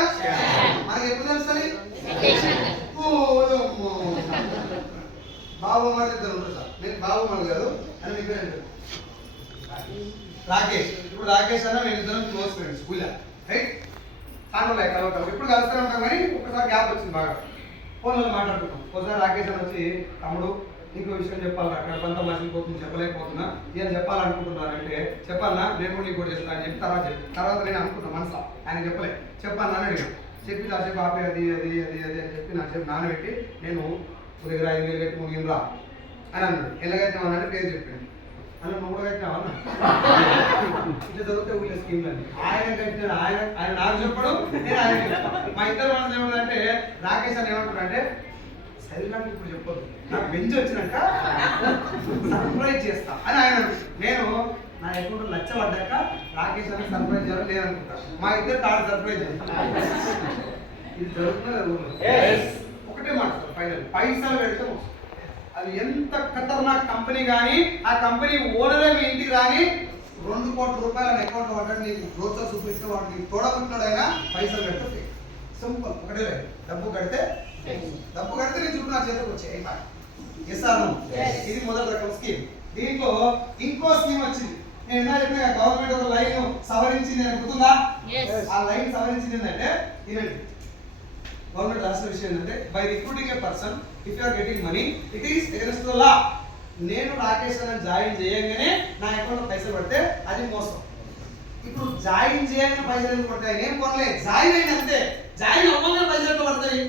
బావమరిది ఇద్దరు ఉంటారు సార్. నేను బావమరిది కాదు అని మీ పేరు రాకేష్. ఇప్పుడు రాకేష్ అన్న నేను ఇద్దరం క్లోజ్ ఫ్రెండ్స్ స్కూల్లో, రైట్? ఆటోలో కలవటం ఇప్పుడు కలుస్తూనే ఉంటాం, కానీ ఒకసారి గ్యాప్ వచ్చింది బాగా, ఫోన్లో మాట్లాడుకుంటాం. ఒకసారి రాకేష్ అని వచ్చి, తమ్ముడు నీకు విషయం చెప్పాలి, అక్కడ కొంత మసిలిపోతుంది, చెప్పలేకపోతున్నా, ఏం చెప్పాలనుకుంటున్నారంటే, చెప్పాలన్నా నేను కూడా నీకు కూడా చెప్తాను అని చెప్పి తర్వాత నేను అనుకుంటున్నా మనసులో, ఆయన చెప్పాలన్నా అని అడిగాను. చెప్పి కాసేపు ఆపే అది అది అది అది అని చెప్పి నాసేపు నానబెట్టి నేను దగ్గర 5,000 కట్టి ముగినరా అని అన్నాడు. ఎలా కట్టినామన్నాడు, పేరు చెప్పాను. అన్న నువ్వు కూడా కట్టినావా అన్న, ఇట్లా దొరికితే ఊళ్ళో స్కీమ్లని ఆయన కట్టినాడు. ఆయన నాకు చెప్పడం, నేను ఆయన చెప్పాను. మా ఇద్దరు మనసు ఏమంటే రాకేష్ అని ఏమంటాడంటే, సరే నాకు ఇప్పుడు చెప్పొద్దు, నాకు బెంచ్ వచ్చినాక సర్ప్రైజ్ చేస్తా అని ఆయన. నేను నా అకౌంట్ లచ్చ పడ్డాక రాకేష్ అని సర్ప్రైజ్ చేయాలని నేను అనుకుంటాను. మా ఇద్దరు కాదు సర్ప్రైజ్ ఇది జరుగుతున్నది. ఒకటే మాట సార్, ఫైనల్ పైసలు పెడితే అది ఎంత ఖతర్నాక్ కంపెనీ కానీ ఆ కంపెనీ ఓనరే మీ ఇంటికి రాని 2 కోట్ల రూపాయల అకౌంట్ పడ్డాడు, నీకు బ్రోచర్ చూపిస్తే వాడు నీకు తోడబుట్టినాడైనా పైసలు పెడితే సింపుల్. ఒకటే లేదు, డబ్బు కడితే నీ చుట్టూ నా చేతికి వచ్చాయి. ఇది మొదటి రకం స్కీమ్. దీంట్లో ఇంకో స్కీమ్ వచ్చింది. నేను ఎలా చెప్పిన గవర్నమెంట్ ఒక లైన్ సవరించింది అని గుర్తుందా? ఆ లైన్ సవరించింది ఏంటంటే, వినండి, గవర్నమెంట్ రాసిన విషయం ఏంటంటే, by recruiting a person if you are getting money it is against the law. నేను రాకేష్ అని జాయిన్ చేయగానే నా అకౌంట్లో పైసలు పడితే అది మోసం. ఇప్పుడు జాయిన్ చేయగానే పైసలు ఎందుకు పడతాయి? నేను కొనలే, జాయిన్ అయిన అంతే. జాయిన్ అవ్వగానే పైసలు ఎంత పడతాయి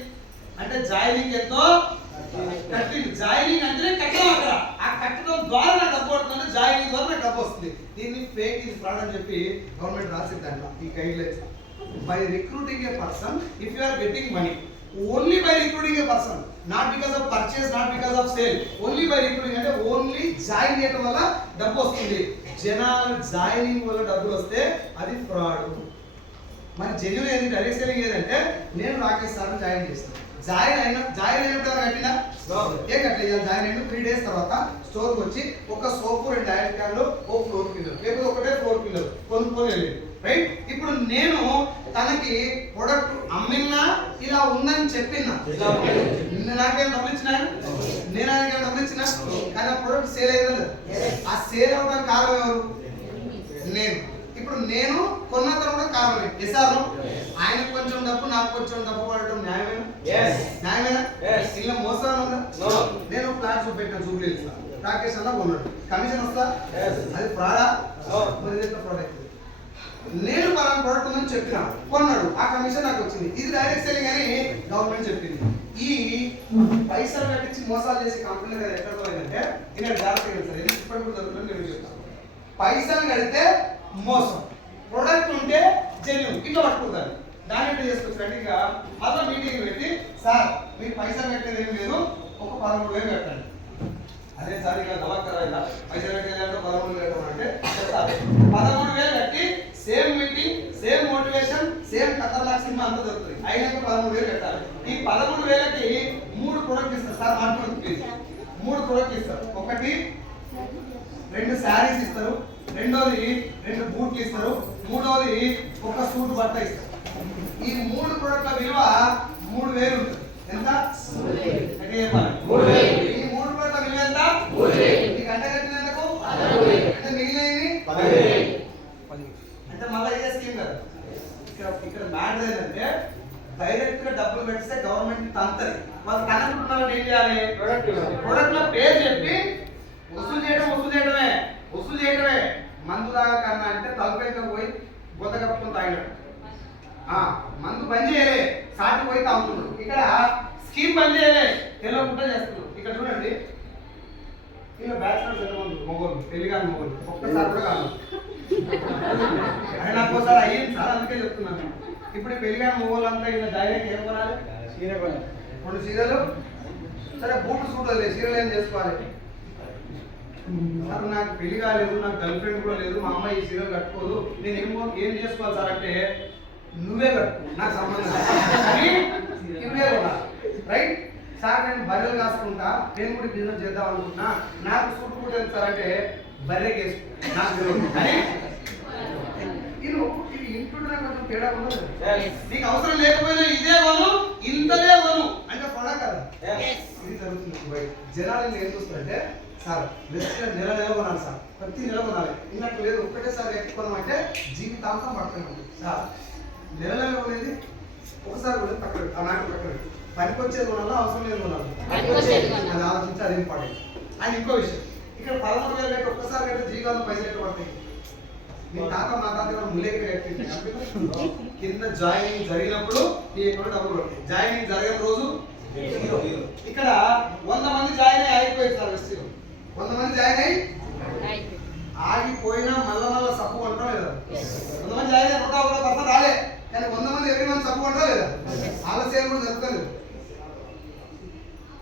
అంటే, జాయినింగ్ ఎంతో కట్టింది. జాయినింగ్ అంటేనే కట్టడం, అక్కడ ఆ కట్టడం ద్వారా నాకు డబ్బు పడుతుంది, జాయినింగ్ ద్వారా నాకు డబ్బు వస్తుంది. దీన్ని ఫేక్, ఇది ఫ్రాడ్ అని చెప్పి గవర్నమెంట్ రాసింది దాంట్లో ఈ guidelines. By recruiting a person if you are getting money, only by recruiting a person, not because of purchase, not because of sale, only by recruiting అంటే ఓన్లీ జాయిన్ చేయడం వల్ల డబ్బు వస్తుంది. జనాలు జాయినింగ్ వల్ల డబ్బులు వస్తే అది ఫ్రాడ్. మరి జెన్యూన్ ఏది, డైరెక్ట్ సెల్లింగ్ ఏదంటే, నేను రాకేష్ సార్ జాయిన్ చేస్తాను, జాయిన్ అయినప్పుడు కట్టినా ఏ కట్టలేదు. జాయిన్ అయిన 3 days తర్వాత స్టోర్కి వచ్చి ఒక సోపు, 2 ఆయిల్ క్యాన్లు, ఓ ఫ్లోర్ పిల్లర్, లేకపోతే ఒకటే ఫ్లోర్ పిల్లర్ కొనుక్కొని వెళ్ళేది, రైట్? ఇప్పుడు నేను తనకి ప్రొడక్ట్ అమ్మినా ఇలా ఉందని చెప్పినా, నాకేం డబ్బులు ఇచ్చినా, నేను ఆయనకేం డబ్బులు ఇచ్చినా, కానీ ఆ ప్రొడక్ట్ సేల్ అయ్యేది. ఆ సేల్ అవ్వడానికి కారణం ఎవరు? నేను. ఇప్పుడు నేను కొన్న తర్వాత కారణమే. ఎసారు ఆయనకు కొంచెం డబ్బు, నాకు కొంచెం డబ్బు పడటం న్యాయమేనా? న్యాయమేనా? ఇలా మోసం ఉందా? నేను ఫ్లాట్ చూపెట్టాను జూబ్లీహిల్స్, రాకేష్ అన్న కొన్నాడు, కమిషన్ వస్తా? అది ఫ్రాడా? మరి ప్రోడక్ట్ నేను పలానా ప్రోడక్ట్ ఉందని చెప్పినా, కొన్నాడు, ఆ కమిషన్ నాకు వచ్చింది. ఇది డైరెక్ట్ సెల్లింగ్ అని గవర్నమెంట్ చెప్పింది. ఈ పైసలు కట్టించి మోసాలు చేసే కంపెనీలు ఎక్కడ పోయిందంటే, నేను జాగ్రత్తగా సార్, ఎందుకు ఇప్పటి కూడా జరుగుతుందని నేను చెప్తాను. పైసలు కడితే మోసం, ప్రొడక్ట్ ఉంటే జెన్యూన్, ఇట్లా పట్టుకుంటారు. దాన్ని ఎట్లా చేసుకొచ్చారంటే, ఇక అలా మీటింగ్ పెట్టి, సార్ మీరు పైసలు కట్టేది ఏం లేదు, ఒక 13,000 కట్టండి. అదే సార్ ఇక నమ్మకరా, ఇలా పైసలు కట్టేదంటే 13,000 కట్టడం అంటే 13,000 కట్టి same meeting, same motivation, same ఖతర్నాక్ సినిమా అంతా దొరుకుతుంది. అయినాక 13,000 కట్టాలి. ఈ 13,000కి 3 ప్రొడక్ట్ ఇస్తారు సార్, మాట్లాడుతుంది ప్లీజ్. 3 ప్రొడక్ట్ ఇస్తారు. ఒకటి 2 శారీస్ ఇస్తారు, రెండోది 2 బూట్లు ఇస్తారు, మూడోది ఒక సూట్ బట్ట ఇస్తారు. ఈ 3 ప్రొడక్ట్ల విలువ 3,000 ఉంటుంది. ఎంత? 3,000. ఈ 3 ప్రొడక్ట్ల విలువ ఎంత? 3,000. ఈ గంట కట్టినందుకు అంటే మిగిలినవి 10,000. అంటే మళ్ళీ ఇదే స్కీమ్ కదా. ఇక్కడ మ్యాటర్ ఏంటంటే, డైరెక్ట్ గా డబ్బులు పెట్టిస్తే గవర్నమెంట్ తంతది. వాళ్ళు కనుక్కుంటున్నారు ఏం చేయాలి? ప్రొడక్ట్ లో పేరు చెప్పి వసూలు చేయడమే. మందు తాగా కన్నా అంటే తలపైక పోయి బొద్ద కప్పుకొని తాగినాడు. మందు పని చేయలే, సాటి పోయి తాగుతున్నాడు. ఇక్కడ స్కీమ్ పని చేయలే, తెలియకుండా చేస్తున్నాడు. ఇక్కడ చూడండి, ఇలా బ్యాచిలర్స్ ఎంతమంది మొగోళ్ళు, పెళ్లి కాని మొగోళ్ళు, ఒక్కసారి కూడా కాదు. అది నాకు ఒకసారి అయ్యింది సార్, అందుకే చెప్తున్నాను. ఇప్పుడు పెళ్లి కాని మొగోళ్ళు అంతా ఇలా డైరెక్ట్ ఏం కొనాలి? 2 చీరలు, సరే బూట్లు సూట్ వదిలేదు, చీరలు ఏం చేసుకోవాలి? సార్ నాకు పెళ్లి కాలేదు, నాకు గర్ల్ ఫ్రెండ్ కూడా లేదు, మా అమ్మాయి ఈ చీరలు కట్టుకోదు, నేను ఏం చేసుకోవాలి సార్ అంటే, నువ్వే కట్టుకో, నాకు సంబంధం ఇవే కూడా, రైట్? సార్ నేను బర్రెలు కాసుకుంటా, నేను కూడా బిజినెస్ చేద్దాం అనుకుంటున్నా, నాకు సూట్ కూడా ఎంత సార్ అంటే, బర్రెకి వేసుకో, నాకు తెలియదు. ఇది ఇంట్లో కొంచెం తేడా ఉండదు. నీకు అవసరం లేకపోయినా ఇదే కొను, ఇంతదే కొను అంటే ప్రొడక్ట్ కదా. ఇది జరుగుతుంది బయట. జనాలు ఏం చూస్తారంటే సార్ రెస్టారెంట్ నెల కొనాలి సార్, ప్రతి నెల కొనాలి, ఇన్నట్టు లేదు ఒక్కటేసారి ఎక్కువమంటే జీవితాంతం పడుతుంది సార్. నెల కొనేది ఒకసారి కూడా పక్కన ఆ మాట పక్కన పనికొచ్చేది కొనాలా అవసరం లేదు కొనాలి అది ఆలోచించి అది ఇంపార్టెంట్. అండ్ ఇంకో విషయం, ఇక్కడ 13,000 పెట్టి ఒక్కసారి కట్టే జీవితాంతం పైసలు ఎక్కడ పడతాయి? మీ తాత మా తాత ములేక కింద జాయినింగ్ జరిగినప్పుడు ఈ అకౌంట్ డబ్బులు పడతాయి, జాయినింగ్ జరిగిన రోజు ఇక్కడ 100 మంది జాయిన్ అయ్యి అయిపోయింది సార్. వెస్టీలో 100 మంది జాయిన్ అయ్యి ఆగిపోయినా మళ్ళా సప్పు కొంటాం లేదా? 100 మంది జాయిన్ అయ్యి 1% రాలే, కానీ 100 మంది ఎవరి మంది సప్పు కొంటాం లేదా? ఆలస్యం కూడా జరుగుతుంది.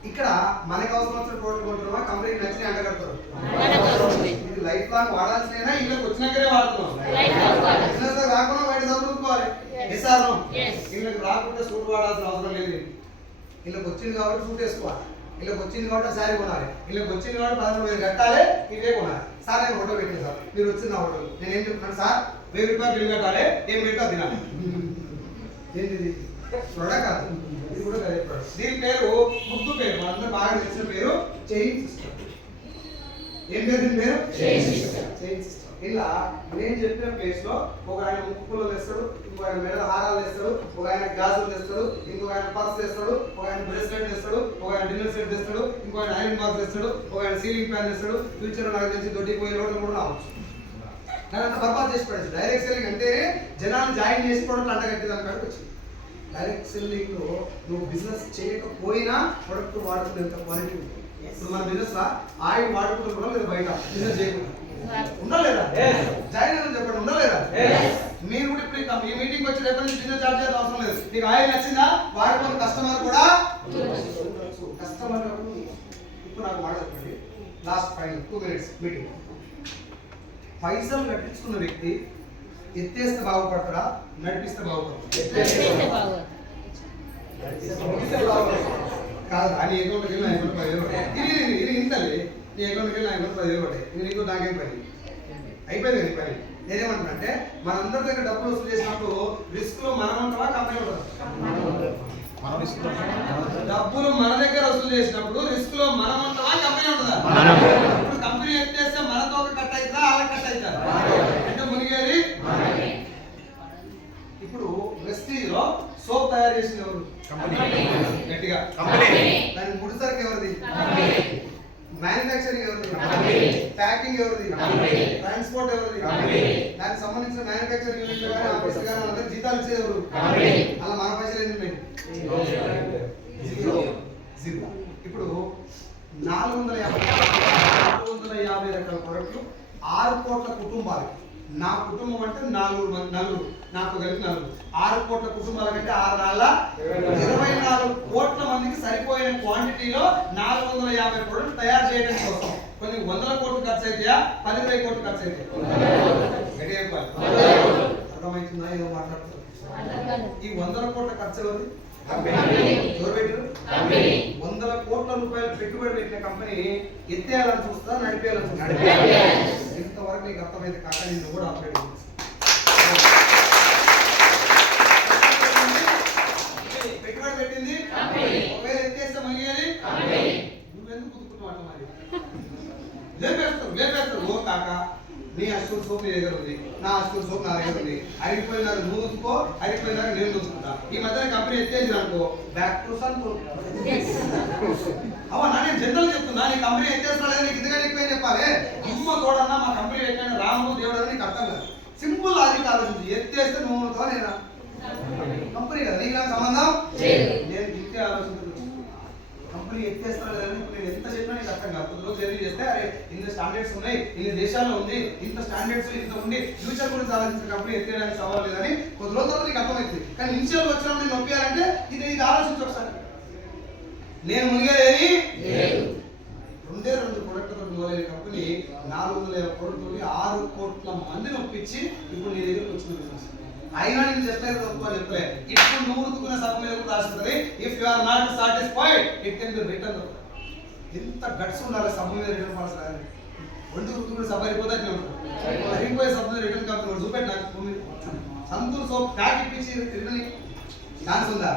ఇక్కడ మనకు అవసరం వచ్చిన ప్రోడక్ట్ కొంటున్నామా, కంపెనీకి నచ్చిన అంట కడతారు. ఇది లైఫ్ లాంగ్ వాడాల్సినైనా ఇళ్ళకి వచ్చినాకనే వాడుతున్నాం. బిజినెస్ రాకుండా బయట చదువుకోవాలి. ఇళ్ళకి రాకుండా సూట్ వాడాల్సిన అవసరం లేదు. ఇళ్ళకి వచ్చింది కాబట్టి సూట్ వేసుకోవాలి, ఇళ్ళకి వచ్చింది కాబట్టి శారీ కొనాలి, ఇళ్ళకి వచ్చింది కాబట్టి 13,000 కట్టాలి, ఇవే కొనాలి. సార్ నేను ఫోటో పెట్టాను సార్, మీరు వచ్చింది నా ఫోటో, నేను ఏం చెప్తున్నాను సార్, 1000 రూపాయలు బిల్ కట్టాలి, ఏం పెట్టా తినాలి. ఏంటిది ప్రొడక్ట్ కాదు, ఇది కూడా అదే ప్రొడక్ట్. దీని పేరు ముద్దు పేరు, మనందరూ బాగా తెలిసిన పేరు చైన్ సిస్టమ్. ఏం పేరు దీని పేరు? Chain system. ఇలా నేను చెప్పిన ప్లేస్ లో ఒక ఆయన ముక్కులో వేస్తాడు, ఇంకో ఆయన మెడ హారాలు వేస్తాడు, ఒక ఆయన గాజులు వేస్తాడు, ఇంకొక ఆయన పర్స్ వేస్తాడు, ఒక ఆయన బ్రేస్లెట్ వేస్తాడు, ఒక ఆయన డిన్నర్ సెట్ వేస్తాడు, ఇంకో ఆయన ఐరన్ బాక్స్ వేస్తాడు, ఒక ఆయన సీలింగ్ ఫ్యాన్ వేస్తాడు. ఫ్యూచర్ నాకు తెలిసి దొడ్డి పోయే రోడ్లు కూడా రావచ్చు. దానంతా బర్బాద్ చేసి పడేసి డైరెక్ట్ సెల్లింగ్ అంటే జనాలు జాయిన్ చేసి ప్రోడక్ట్ అంటగట్టేదాని కాడికి వచ్చింది. డైరెక్ట్ సెల్లింగ్ లో నువ్వు బిజినెస్ చేయకపోయినా ప్రొడక్ట్ వాడుకునేంత క్వాలిటీ ఉంటుంది. ఇప్పుడు మన బిజినెస్ లా ఆయిల్ వాడుకుంటూ కూడా లేదు, బయట బిజినెస్ చేయకుండా ఉండలేదా? జాయిన్ అని చెప్పండి, ఉండలేదా? మీరు కూడా ఇప్పుడు ఈ మీటింగ్ వచ్చి రేపు నుంచి బిజినెస్ చార్జ్ చేయాల్సిన అవసరం లేదు. మీకు ఆయిల్ నచ్చిందా వాడుకున్న కస్టమర్ కూడా కస్టమర్. ఇప్పుడు నాకు మాట చెప్పండి, లాస్ట్ ఫైనల్ 2 minutes మీటింగ్. పైసలు కట్టించుకున్న వ్యక్తి ఎత్తేస్తే బాగుపడతారా, నడిపిస్తే బాగుపడతారా? కాదు, అని అకౌంట్కి వెళ్ళి 10,000 పడతాయి. ఇది ఇంతలే, నీ అకౌంట్కి వెళ్ళి 10,000 పడతాయి. ఇది నీకు నాకేం పని అయిపోయింది కదా పని. నేనేమంటున్నా అంటే మనందరి దగ్గర డబ్బులు వసూలు చేసినప్పుడు రిస్క్ లో మనం ఉంటావా, కంపెనీ ఉంటుందా? డబ్బులు మన దగ్గర వసూలు చేసినప్పుడు రిస్క్ లో మనం ఉంటావా, కంపెనీ ఉంటుందా? ఇప్పుడు కంపెనీ ఎత్తేస్తే మనతో కట్ అవుతుందా, వాళ్ళకి కట్ అవుతారా? అంటే మునిగేది. ఇప్పుడు వెస్టీజ్ లో సోప్ తయారు చేసింది ఎవరు? గట్టిగా దాని ముడిసరికి ఎవరిది? మ్యానుఫ్యాక్చరింగ్ ఎవరిది? ప్యాకింగ్ ఎవరిది? ట్రాన్స్పోర్ట్ ఎవరిది? దానికి సంబంధించిన మ్యానుఫ్యాక్చరింగ్ యూనిట్ కానీ ఆఫీసర్ కానీ అందరూ జీతాలు ఇచ్చేది ఎవరు? అలా మన పైసలు ఎన్ని ఉన్నాయి? జీరో. ఇప్పుడు 450 రకాల ప్రొడక్ట్లు 6 కోట్ల కుటుంబాలకి. నా కుటుంబం అంటే 4 నాకు కలిపి 4 6 కోట్ల కుటుంబాల కంటే 6 నాళ్ళ 24 కోట్ల మందికి సరిపోయిన క్వాంటిటీలో 450 ప్రొడక్ట్ తయారు చేయడం కోసం కొన్ని 100 కోట్లు ఖర్చు అవుతాయా, 10,000 కోట్లు ఖర్చు అవుతాయి? అర్థమవుతుందా? ఏదో మాట్లాడుతున్నారు. ఈ 100 కోట్ల ఖర్చు ఎవరు? ఎవరు పెట్టారు? 100 కోట్ల రూపాయలు పెట్టుబడి పెట్టిన కంపెనీ ఎత్తేయాలని చూస్తా, నడిపేయాలని చూస్తా? ఇంతవరకు నీకు అర్థమైతే కాక నేను కూడా ఆపరేట్ పెట్టుబడి పెట్టింది, ఒకవేళ ఎత్తేస్తే మళ్ళీ నువ్వెందుకు కుదుకుంటావు అంట? మరి లేపేస్తారు. ఓ కాక నీ అష్టూర్ సోప్ నీ దగ్గర ఉంది, నా అష్టూర్ సోప్ నా దగ్గర ఉంది, అరిగిపోయినారు నువ్వు ఉతుకో, అరిగిపోయినారు నేను ఉతుకుంటా. ఈ మధ్యన కంపెనీ ఎత్తేసి అనుకో, బ్యాక్ టు సంతూర్. అవన్నా నేను జనరల్ చెప్తున్నా, నీ కంపెనీ ఎత్తేసినా లేదా నీకు ఇంతగా ఎక్కువ చెప్పాలి. అమ్మ తోడన్నా మా కంపెనీ ఎక్కడ రాముడు దేవుడు అని నీకు అర్థం కాదు. సింపుల్ లాజిక్ ఆలోచించి ఎత్తేస్తే నువ్వు అవుతావా నేనా? కంపెనీ కదా, నీకు నాకు సంబంధం నేను ఇంతే ఆలోచించదు. కంపెనీ ఎత్తేస్తాను లేదని ఇప్పుడు నేను ఎంత చెప్పినా నీకు అర్థం కాదు. కొద్ది రోజు జర్నీ చేస్తే అరే ఇంత స్టాండర్డ్స్ ఉన్నాయి, ఇన్ని దేశాల్లో ఉంది, ఇంత స్టాండర్డ్స్ ఇంత ఉండి ఫ్యూచర్ గురించి ఆలోచించిన కంపెనీ ఎత్తేయడానికి సవాల్ లేదని కొద్ది రోజుల తర్వాత నీకు అర్థమవుతుంది. కానీ ఇనిషియల్ వచ్చిన నేను నొప్పియాలంటే ఇది ఆలోచించి ఒకసారి. నేను మునిగేది 2 ప్రొడక్ట్తో మొదలైన కంపెనీ 450 ప్రొడక్ట్తో 6 కోట్ల మందిని ఒప్పించి ఇప్పుడు నీ దగ్గరకు వచ్చిన బిజినెస్. అయినా నేను చెప్పలేదు తప్పు అని చెప్పలే. ఇప్పుడు నువ్వు ఉతుకున్న సభ మీద కూడా రాస్తుంది, if you are not satisfied it can be return. ఎంత గట్స్ ఉండాలి సభ మీద రిటర్న్ పాలసీ రాయాలి. ఒంటి ఉతుకున్న సభ అయిపోతే అట్లా ఉంటుంది. అయిపోయే సభ మీద రిటర్న్ కంపెనీ చూపెట్టి నాకు సంతూర్ సోప్ ప్యాక్ ఇప్పించి రిటర్న్ ఛాన్స్ ఉందా?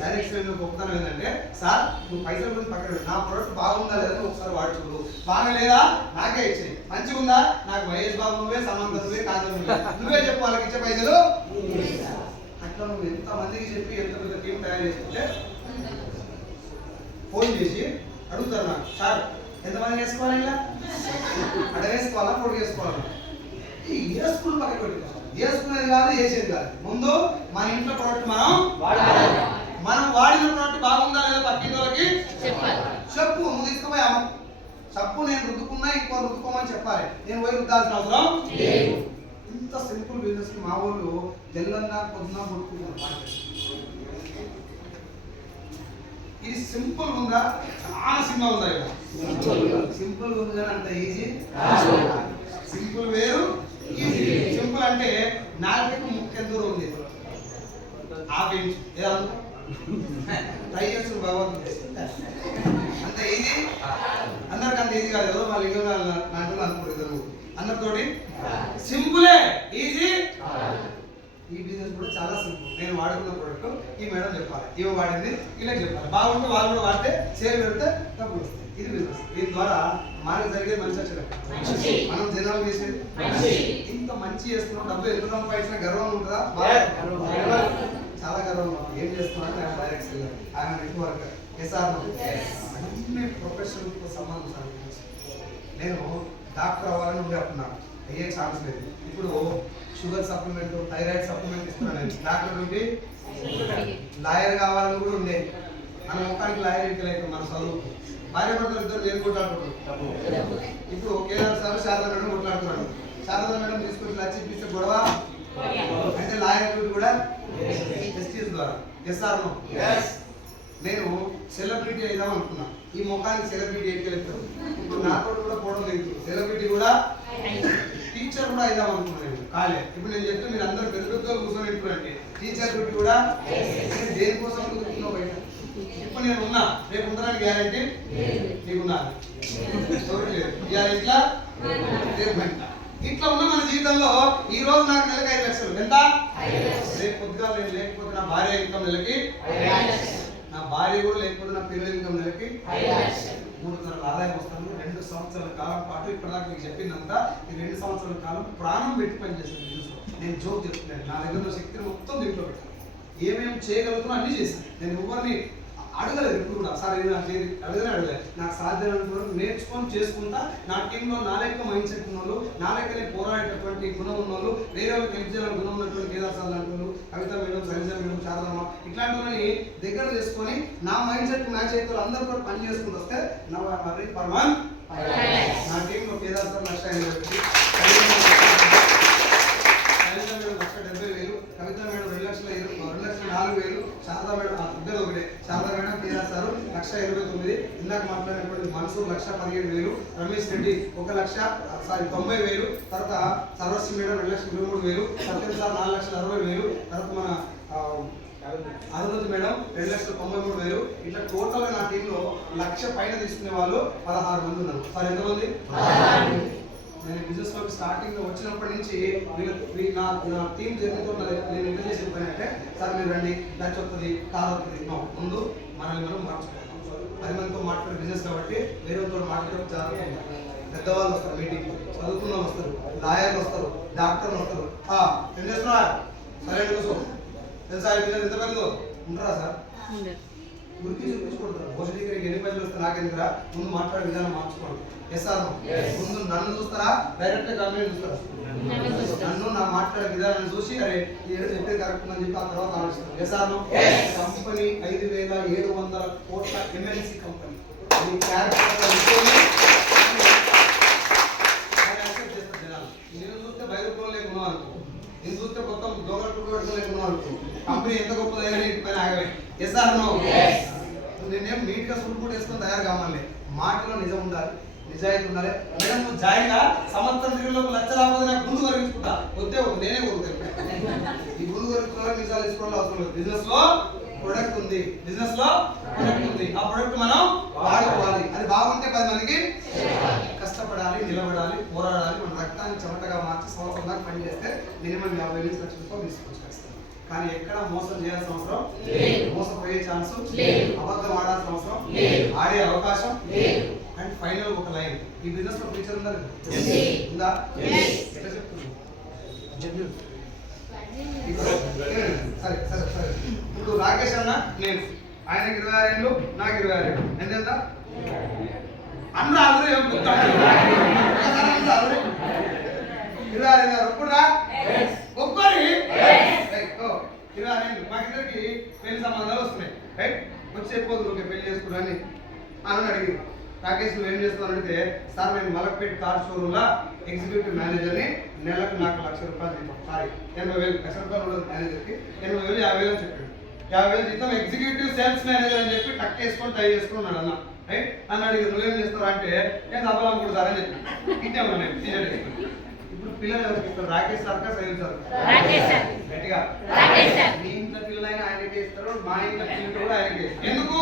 డైరెక్ట్ గొప్పతనం ఏంటంటే సార్ నువ్వు పైసల గురించి పక్కన పెట్టు, నా ప్రోడక్ట్ బాగుందా లేదా ఒకసారి వాడి చూడు, బాగలేదా నాకే ఇచ్చేయి, మంచిగా ఉందా నాకు మహేష్ బాబు నువ్వే, సమంత నువ్వే, కాదు నువ్వే చెప్పు వాళ్ళకి ఇచ్చే పైసలు. అట్లా నువ్వు ఎంత మందికి చెప్పి ఎంత పెద్ద టీం తయారు చేసుకుంటే ఫోన్ చేసి అడుగుతారు నాకు, సార్ ఎంతమంది వేసుకోవాలి, ఇలా అడ వేసుకోవాలా పొడి వేసుకోవాలా, వేసుకుని పక్కన పెట్టుకోవాలి. వేసుకునేది కాదు వేసేది కాదు, ముందు మన ఇంట్లో ప్రోడక్ట్ మనం వాడిన ప్రోడక్ట్ బాగుందా లేదా పక్కింటి వాళ్ళకి చెప్పు. నువ్వు తీసుకుపోయి అమ్మ చెప్పు, నేను రుద్దుకున్నా ఇంకో రుద్దుకోమని చెప్పాలి, నేను పోయి రుద్దాల్సిన అవసరం. ఇంత సింపుల్ బిజినెస్ మా వాళ్ళు తెల్లన్నా పొద్దున కొట్టుకుంటున్నారు. ఇది సింపుల్ ఉందా? చాలా సింపుల్ ఉందా? సింపుల్ ఉంది కానీ అంత ఈజీ. సింపుల్ వేరు, ఈజీ. సింపుల్ అంటే నాలుగు ముఖ్య దూరం ఉంది, ఆపించు ట్రై చేస్తుంది భగవంతుడు. అంత ఈజీ అందరికి అంత ఈజీ కాదు, ఎవరో వాళ్ళు ఇంకో నాటలు అనుకుంటారు అందరితోటి. సింపులే, ఈజీ. ఈ బిజినెస్ కూడా చాలా సింపుల్. నేను వాడుకున్న ప్రోడక్ట్ ఈ మేడం చెప్పాలి, ఇవి వాడింది ఇలా చెప్పాలి, బాగుంటే వాళ్ళు కూడా వాడితే సేల్ పెడితే డబ్బులు వస్తాయి. ఇది బిజినెస్. దీని ద్వారా మనకు జరిగేది మంచి వచ్చేది, మనం జనాలు చేసేది ఇంత మంచి చేస్తున్నాం. డబ్బు ఎంత సంపాదించినా గర్వం ఉంటుందా? చాలా గర్వం. ఏం చేస్తున్నాడు? ఆయన డైరెక్ట్ సెల్లర్, ఆయన నెట్వర్క్ ఎస్ఆర్ అన్ని ప్రొఫెషనల్తో సంబంధం సాధించి నేను డాక్టర్ అవ్వాలని ఉండే అంటున్నాను, అయ్యే ఛాన్స్ లేదు. ఇప్పుడు షుగర్ సప్లిమెంట్, థైరాయిడ్ సప్లిమెంట్ ఇస్తున్నాను నేను. డాక్టర్ నుండి లాయర్ కావాలని కూడా ఉండే, మన ముఖానికి లాయర్ ఇంటలేక మన చదువు భార్య భర్తలు ఇద్దరు నేను కొట్లాడుకుంటున్నాను. ఇప్పుడు కేదార్ సార్ శారదా మేడం కొట్లాడుతున్నాను. శారదా మేడం తీసుకొచ్చి లచ్చి ఇప్పిస్తే గొడవ అంటే లాయర్ డ్యూటీ కూడా జస్టిస్ ద్వారా. Yes or? నేను సెలబ్రిటీ అయిదాం అనుకున్నా, ఈ ముఖానికి సెలబ్రిటీ ఎక్కలేదు. ఇప్పుడు నాతో కూడా పోవడం లేదు, సెలబ్రిటీ కూడా టీచర్ కూడా అయిదాం అనుకున్నాను నేను, కాలే. ఇప్పుడు నేను చెప్తే మీరు అందరూ పెద్ద పెద్దలు కూర్చొని వింటున్నారంటే టీచర్ డ్యూటీ కూడా దేనికోసం కుదురుతున్నావు బయట. ఇప్పుడు నేను ఉన్నా, రేపు ఉండడానికి గ్యారంటీ నీకున్నా ఇట్లా ఇట్లా ఉన్న మన జీవితంలో ఈ రోజు నాకు నెలకి 5 లక్షలు ఎంత? రేపు పొద్దుగా నేను లేకపోతే నా భార్య ఇన్కమ్ నెలకి, నా భార్య కూడా లేకపోతే నా పిల్లల ఇన్కమ్ నెలకి 3,000 ఆదాయం వస్తాను. 2 సంవత్సరాల కాలం పాటు ఇప్పటిదాకా మీకు చెప్పిందంతా ఈ 2 సంవత్సరాల కాలం ప్రాణం పెట్టి పనిచేస్తాను బిజినెస్లో. నేను జోక్ చెప్తున్నాను, నా దగ్గర ఉన్న శక్తిని మొత్తం దీంట్లో పెట్టాను. ఏమేమి చేయగలుగుతున్నా అన్ని చేశాను. నేను ఎవరిని అడగలేదు ఎప్పుడు కూడా, సార్ ఇది నాకు అడగలేదు. నాకు సాధ్యమైనంత వరకు నేర్చుకొని చేసుకుంటా. నా టీంలో నా లెక్క మైండ్ సెట్ ఉన్న వాళ్ళు, నా లెక్కనే పోరాడేటటువంటి గుణం ఉన్న వాళ్ళు, వేరే వాళ్ళకి హెల్ప్ చేయాలని గుణం ఉన్నటువంటి కేదార్ సార్ లాంటి వాళ్ళు, కవిత మేడం, సరిజ మేడం, శారదమ్మ ఇట్లాంటి వాళ్ళని దగ్గర చేసుకొని నా మైండ్ సెట్ మ్యాచ్ అయితే అందరూ కూడా పని చేసుకుంటూ వస్తే నా టీంలో కేదార్ సార్ 1,70,000, కవిత మేడం 2,04,000, శారదా మేడం ఇద్దరు ఒకటే. శారదా మేడం కేదార్ సార్ 1,89,000, ఇందాక మాట్లాడినటువంటి మన్సూర్ 1,17,000, రమేష్ రెడ్డి 1,90,000, తర్వాత సర్వశ్రీ మేడం 2,23,000, సత్యం సార్ 4,60,000, తర్వాత మన అరుణతి మేడం 2,93,000. ఇట్లా టోటల్గా నా టీంలో 1,00,000 పైన తీసుకునే వాళ్ళు 16 మంది ఉన్నారు. సార్ ఎంతమంది? నేను బిజినెస్ లోకి స్టార్టింగ్ వచ్చినప్పటి నుంచి నా టీం జర్నీతో నేను ఎంత చేసిన పని అంటే, సార్ మీరు రండి, లంచ్ వస్తుంది, కార్ వస్తుంది, ముందు మనల్ని మనం మార్చుకుంటాం. 10 మందితో మాట్లాడే బిజినెస్ కాబట్టి వేరే వాళ్ళతో మాట్లాడడం చాలా పెద్దవాళ్ళు వస్తారు, మీటింగ్ చదువుకున్న వాళ్ళు వస్తారు, లాయర్లు వస్తారు, డాక్టర్లు వస్తారు. ఏం చేస్తున్నా సరే కోసం తెలుసా బిజినెస్ ఎంత పెద్దదో ఉంటారా సార్? గురికి చూపించుకుంటారు. భోజనీకి ఎన్ని పైసలు వస్తే నాకెందుకురా, ముందు మాట్లాడే విధానం మార్చుకోండి. ఎస్ఆర్ ముందు నన్ను చూస్తారా, డైరెక్ట్ గా కంపెనీ చూస్తారా? నన్ను నా మాట్లాడే విధానాన్ని చూసి అరే ఏదో చెప్పేది కరెక్ట్ అని చెప్పి ఆ తర్వాత ఆలోచిస్తాను. ఎస్ఆర్ కంపెనీ 5,700 కోట్ల ఎంఎన్సీ కంపెనీ. నేను చూస్తే బయలుదేరం లేకున్నావు అనుకో, నేను చూస్తే మొత్తం దొంగలు లేకున్నావు అనుకో, కంపెనీ ఎంత గొప్పదైనా పైన ఆగవే. ఎస్ఆర్ నేనేం నీట్ గా సూట్ కూడా వేసుకొని తయారు కావాలి. మాటలో నిజం ఉండాలి, నిజాయితీ ఉండాలి. మేడం నువ్వు జాయిగా సంవత్సరం తిరుగులోకి 1,00,000 రాకపోతే నాకు ముందు వరించుకుంటా, వద్దే నేనే కోరుతాను. ఈ ముందు వరించుకోవాలి, నిజాలు తీసుకోవాలి అవసరం లేదు. బిజినెస్ లో ప్రొడక్ట్ ఉంది, బిజినెస్ లో ప్రొడక్ట్ ఉంది, ఆ ప్రొడక్ట్ మనం వాడుకోవాలి. అది బాగుంటే 10 మందికి కష్టపడాలి, నిలబడాలి, పోరాడాలి. మన రక్తాన్ని చెమటగా మార్చి సంవత్సరం దాకా పని చేస్తే మినిమం 50,000 నుంచి 1,00,000 రూపాయలు తీసుకోవచ్చు. కానీ ఎక్కడ మోసం చేయాల్సిన అవసరం, మోసపోయే ఛాన్స్, అబద్ధం ఆడాల్సిన అవసరం, ఆడే అవకాశం. అండ్ ఫైనల్ ఒక లైన్, ఈ బిజినెస్ లో ఫ్యూచర్ ఉందా ఉందా? ఎట్లా చెప్తుంది? సరే సరే సరే, ఇప్పుడు రాకేష్ అన్న నేను, ఆయనకి 26 ఏళ్ళు, నాకు 26 ఏళ్ళు, ఎంత అన్న అందరూ ఏం చెప్తాడు? 26 ఒప్పురా ఒప్పుకొని 26 ఏళ్ళు మాకిద్దరికి పెళ్లి సంబంధాలు వస్తున్నాయి. రైట్, వచ్చి చెప్పొద్దు ఓకే పెళ్లి చేసుకున్నాను అని అడిగి, రాకేష్ నువ్వు ఏం చేస్తావు అడిగితే, సార్ నేను మలక్పేట్ కార్ షోరూమ్ లో ఎగ్జిక్యూటివ్ మేనేజర్ని, నెలకు నాకు ₹1,00,000 జీతం, సారీ 80,000, ₹1,00,000 ఉండదు మేనేజర్కి, 80,000 50,000 అని చెప్పాడు. 50,000 జీతం ఎగ్జిక్యూటివ్ సేల్స్ మేనేజర్ అని చెప్పి టక్ వేసుకొని టై చేసుకున్నాడు అన్న. రైట్, నన్ను అడిగి నువ్వేం చేస్తావు అంటే, నేను సఫలం కూడా సార్ అని చెప్పి ఇట్టే ఉన్నా నేను సీనియర్. ఇప్పుడు పిల్లలు ఎవరికి ఇస్తారు? రాకేష్ సార్ కా సైన్ సార్? గట్టిగా మీ ఇంట్లో పిల్లలైనా ఆయనకే ఇస్తారు, మా ఇంట్లో పిల్లలు కూడా ఆయనకే. ఎందుకు?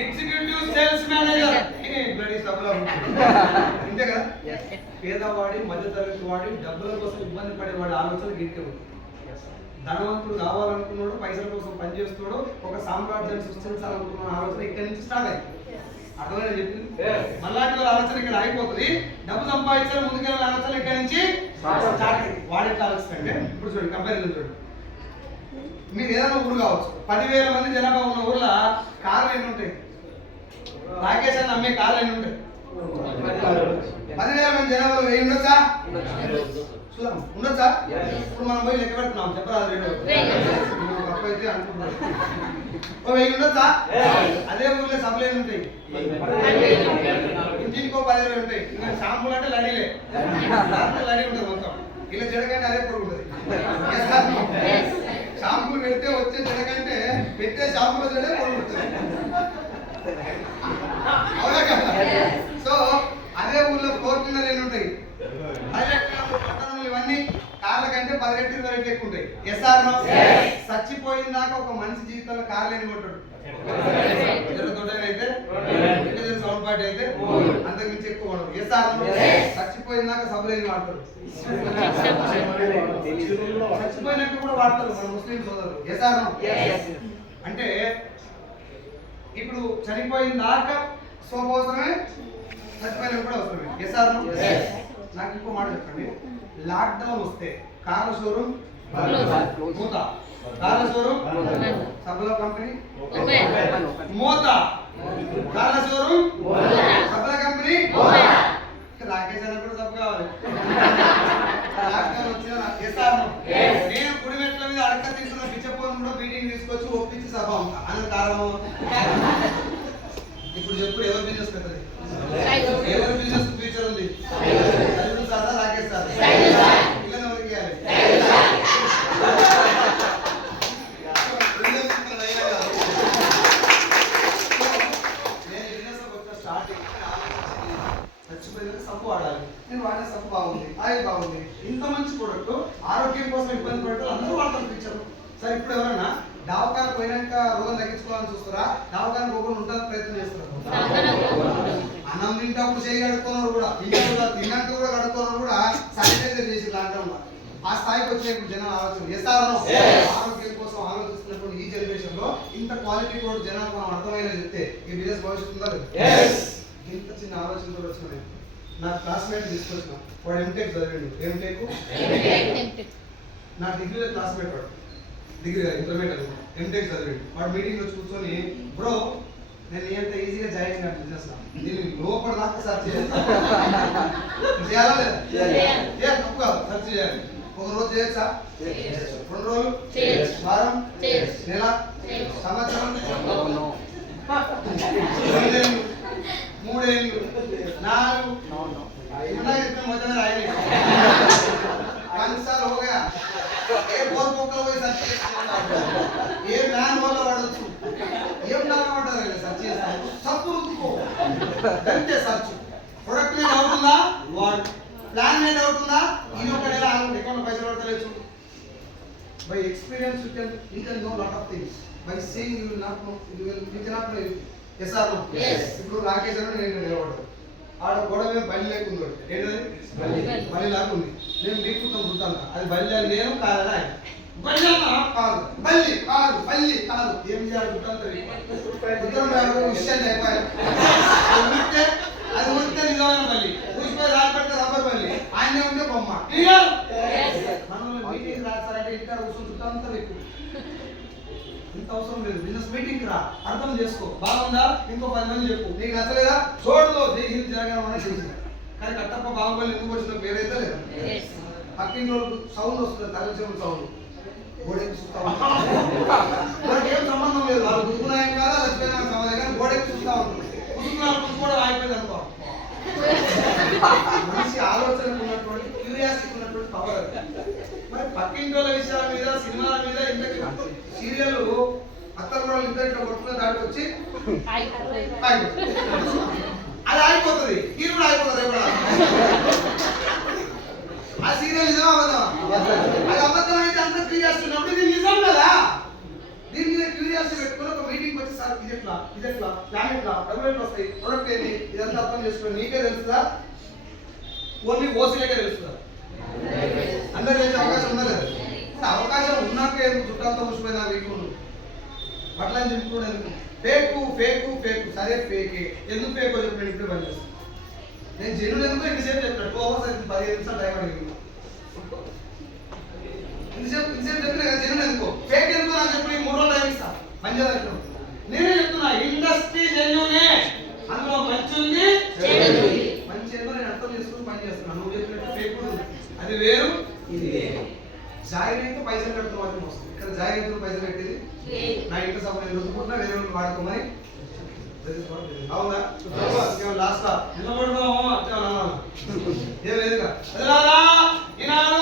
ఎగ్జిక్యూటివ్ సేల్స్ మేనేజర్ సఫలం అంతే కదా. పేదవాడి, మధ్యతరగతి వాడి, డబ్బుల కోసం ఇబ్బంది పడేవాడి ఆలోచన గిట్టే ఉంది. ధనవంతుడు కావాలనుకున్నాడు, పైసల కోసం పనిచేస్తున్నాడు, ఒక సామ్రాజ్యాన్ని సృష్టించాలనుకున్న ఆలోచన ఇక్కడి నుంచి స్టార్ట్ అయింది. అర్థమైనా చెప్పింది? మళ్ళాంటి వాళ్ళ ఆలోచన ఇక్కడ అయిపోతుంది, డబ్బు సంపాదించాలి ముందుకెళ్ళిన ఆలోచన ఇక్కడి నుంచి స్టార్ట్ అయింది. వాడే ఆలోచన అంటే ఇప్పుడు చూడండి, కంపారిజన్ చూడండి. మీరు ఏదైనా ఊరు కావచ్చు, 10,000 మంది జనాభా ఉన్న ఊర్లో కార్లు ఎన్ని ఉంటాయి? రాకేష్ అని అమ్మే కార్లు ఎన్ని ఉంటాయి? 10,000 మంది జనాభాలో 1000 ఉండొచ్చా? చూద్దాం, ఉండొచ్చా? ఇప్పుడు మనం పోయి లెక్క పెడుతున్నాం, చెప్పరాదు తప్పు అయితే అనుకుంటున్నాం. 1000 ఉండొచ్చా? అదే ఊర్లో సభలు ఎన్ని ఉంటాయి? ఇంటికో 10,000 ఉంటాయి. ఇంకా షాంపులు అంటే లడీలే, లడీ ఉంటుంది మొత్తం. ఇలా జడకంటే అదే పొడుగు ఉంటుంది. షాంపులు పెడితే వచ్చే జడకంటే పెట్టే షాంపుల జడే పొడుగు ఉంటుంది. అవునా కదా? సో అదే ఊర్లో 4 ఎన్ని ఉంటాయి? ఇవన్నీ కార్ల కంటే 10 రెట్లు 20 రెట్లు ఎక్కువ ఉంటాయి. ఎస్ఆర్ చచ్చిపోయిన దాకా ఒక మనిషి జీవితంలో కార్లు ఎన్ని కొంటాడు? అయితే సౌండ్ పార్టీ అయితే అంతకుమించి ఎక్కువ కొనడు. ఎస్ఆర్ చచ్చిపోయిన దాకా సభలు ఎన్ని వాడతారు? చచ్చిపోయినట్టు కూడా వాడతారు మన ముస్లిం సోదరులు. ఎస్ఆర్ అంటే ఇప్పుడు చనిపోయిన దాకా సోప్ అవసరమే, చచ్చిపోయిన కూడా అవసరమే. ఎస్ఆర్ నాకు ఇంకో మాట చెప్పండి, లాక్డౌన్ వస్తే కార్ల షోరూమ్ మూత, కార్ల షోరూమ్ సబ్బుల కంపెనీ మూత, కార్ల షోరూమ్ సబ్బుల కంపెనీ. రాకేష్ అన్న కూడా సబ్బు కావాలి. లాక్డౌన్ వచ్చిన ఎస్ఆర్ నేను గుడిమెట్ల మీద అడక తీసుకున్న పిచ్చపోను కూడా మీటింగ్ తీసుకొచ్చి ఒప్పించి సభ అన్న కారణం. ఇప్పుడు చెప్పు, ఎవరు బిజినెస్ పెద్దది? ఎవరి బిజినెస్ ఫ్యూచర్ ఉంది? Sir Rakesh sir. పిల్లలు ఎవరికి ఇవ్వాలి? నేను బిజినెస్ వచ్చిన స్టార్టింగ్ చచ్చిపోయిన సబ్బు వాడాలి, నేను వాడిన సబ్బు బాగుంది, ఆయిల్ బాగుంది, ఇంత మంచి ప్రోడక్ట్, ఆరోగ్యం కోసం ఇబ్బంది పడతారు, అందరూ వాడతారు ఫ్యూచర్. సరే ఇప్పుడు ఎవరన్నా దవాఖాన పోయినాక రోగం తగ్గించుకోవాలని చూస్తారా? దవాఖాన పోకుండా ఉండడానికి ప్రయత్నం చేస్తారు. అన్నం తింటప్పుడు చేయి కడుక్కున్నారు కూడా, తిన్నాక కూడా కడుక్కున్నారు కూడా, శానిటైజర్ చేసి లాక్డౌన్ లో ఆ స్థాయికి వచ్చినప్పుడు జనాలు ఆలోచన చేస్తారు. ఆరోగ్యం కోసం ఆలోచిస్తున్నప్పుడు ఈ జనరేషన్ లో ఇంత క్వాలిటీ కూడా జనాలు మనం అర్థమైనా చెప్తే ఈ బిజినెస్ భవిష్యత్తు ఉందా? ఇంత చిన్న ఆలోచనతో వచ్చిన నా క్లాస్మేట్ తీసుకొచ్చిన వాడు ఎంటెక్ చదివాడు. ఎంటెక్ నా డిగ్రీలో క్లాస్మేట్ వాడు, డిగ్రీ ఇంటర్మీడియట్ ఎంటెక్ చదివాడు. వాడు మీటింగ్ వచ్చి కూర్చొని, బ్రో నేను ఎంత ఈజీగా జాయిన్ అయినా బిజినెస్ నేను లోపల దాకా సర్చ్ చేయాలి, చేయాలా లేదా? చేయాలి, తప్పు కాదు, సర్చ్ చేయాలి. ఒక రోజు చేయొచ్చా? 2 రోజులు, వారం, నెల, సంవత్సరం, 2 ఏళ్ళు, 3 ఏళ్ళు, 4 मजा आएगी हो गया ये बोल पोकल పోయి సర్చ్ చేస్తాడు ఏ మ్యాన్ వల్ల వాడొచ్చు ఏం నాగమంటారు సర్చ్ చేస్తాడు తప్పు రుద్దుకో దంతే సర్చ్ ప్రొడక్ట్ మీద డౌట్ ఉందా వాడు ప్లాన్ మీద డౌట్ ఉందా ఈ ఒక నెల అకౌంట్ పైసలు పడతలేదు by experience you can know lot of things by seeing you will not know you cannot know yes or no yes ఇప్పుడు రాకేష్ అన్న నేను నిలబడ్డా ఆడ గోడమే బల్లి లేకుంది ఏంటది బల్లి లాగా ఉంది నేను మీకుతాను చూస్తాను అది బల్లి నేను కాదా కాదు బల్లి కాదు బల్లి కాదు ఏం చేయాలి ఉత్తరం విషయాన్ని అయిపోయారు అది ఉడితే నిజమైన బల్లి ఊసిపోయి రాలిపెడితే రబ్బర్ బల్లి ఆయన ఉంటే బొమ్మ క్లియర్ మనం మీటింగ్ రాస్తారంటే ఇక్కడ కూర్చుంటుందంతా ఎక్కువ ఇంత అవసరం లేదు బిజినెస్ మీటింగ్ రా అర్థం చేసుకో బాగుందా ఇంకో 10 మంది చెప్పు నీకు నచ్చలేదా చూడదు జై హింద్ జగన్ చేసి కానీ కట్టప్ప బాహుబలి ఎందుకు వచ్చిన పేరైతే లేదు పక్కింటి సౌండ్ వస్తుంది తల్లి సౌండ్ గోడెక్కి చూస్తా ఉంటారు ఏం సంబంధం లేదు వాళ్ళు గుర్తున్నాయం కాదా లక్ష్మీ సంబంధం కానీ గోడెక్కి చూస్తా ఉంటుంది కుటుంబాలు కూడా ఆగిపోయింది అనుకో మనిషి ఆలోచన ఉన్నటువంటి క్యూరియాసిటీ ఉన్నటువంటి పవర్ మరి పక్కింటి వాళ్ళ విషయాల మీద సినిమాల మీద ఇంతకి సీరియల్ అత్తల వాళ్ళు ఇంత కొట్టుకున్న దాడికి వచ్చి అది ఆగిపోతుంది ఇది కూడా అయిపోతుంది కూడా ఆ సీరియల్ నిజమా అబద్ధమా అది అబద్ధం అయితే అంత క్యూరియాసిటీ ఉన్నప్పుడు ఇది నిజం కదా దీని మీద క్యూరియాసిటీ పెట్టుకుని ఒక మీటింగ్ వచ్చి సార్ ఇదెట్లా ప్లాన్ ఎట్లా డబ్బులు ఎట్లా వస్తాయి ప్రొడక్ట్ ఏంటి ఇదంతా అర్థం చేసుకుని నీకే తెలుస్తుందా ఓన్లీ ఓసీలకే తెలుస్తుందా అందరూ తెలిసే అవకాశం ఉందా లేదా అవకాశం ఉన్నాక చుట్టాలతో ముసిపోయిందా వీకు అట్లా చెప్పుకోవడం ఎందుకు ఫేకు సరే ఫేకే ఎందుకు ఫేకో చెప్పి నేను ఇప్పుడు పని చేస్తాను నేను జనులు ఎందుకు ఇంతసేపు చెప్పిన 2 hours అయితే 15 నిమిషాలు టైం అడిగింది ఇంతసేపు చెప్పిన కదా జనులు ఎందుకో ఫేక్ ఎందుకు నాకు చెప్పి 3 రోజులు టైం ఇస్తా పని చేయాలి నేనే చెప్తున్నా ఇండస్ట్రీ జెన్యూనే అందులో మంచి ఉంది మంచి ఏదో నేను అర్థం చేసుకుని పని చేస్తున్నాను నువ్వు చెప్పినట్టు ఫేక్ ఉంది అది వేరు ఇది వేరు జాయిన్ అయితే పైసలు కడుతూ మాత్రం వస్తుంది ఇక్కడ జాయిన్ అయితే పైసలు కట్టేది నా ఇంటి సభ నేను వదులుకుంటున్నా వేరే వాళ్ళు వాడుకోమని అవునా లాస్ట్ నిలబడదామా ఏం లేదుగా ఈనాడు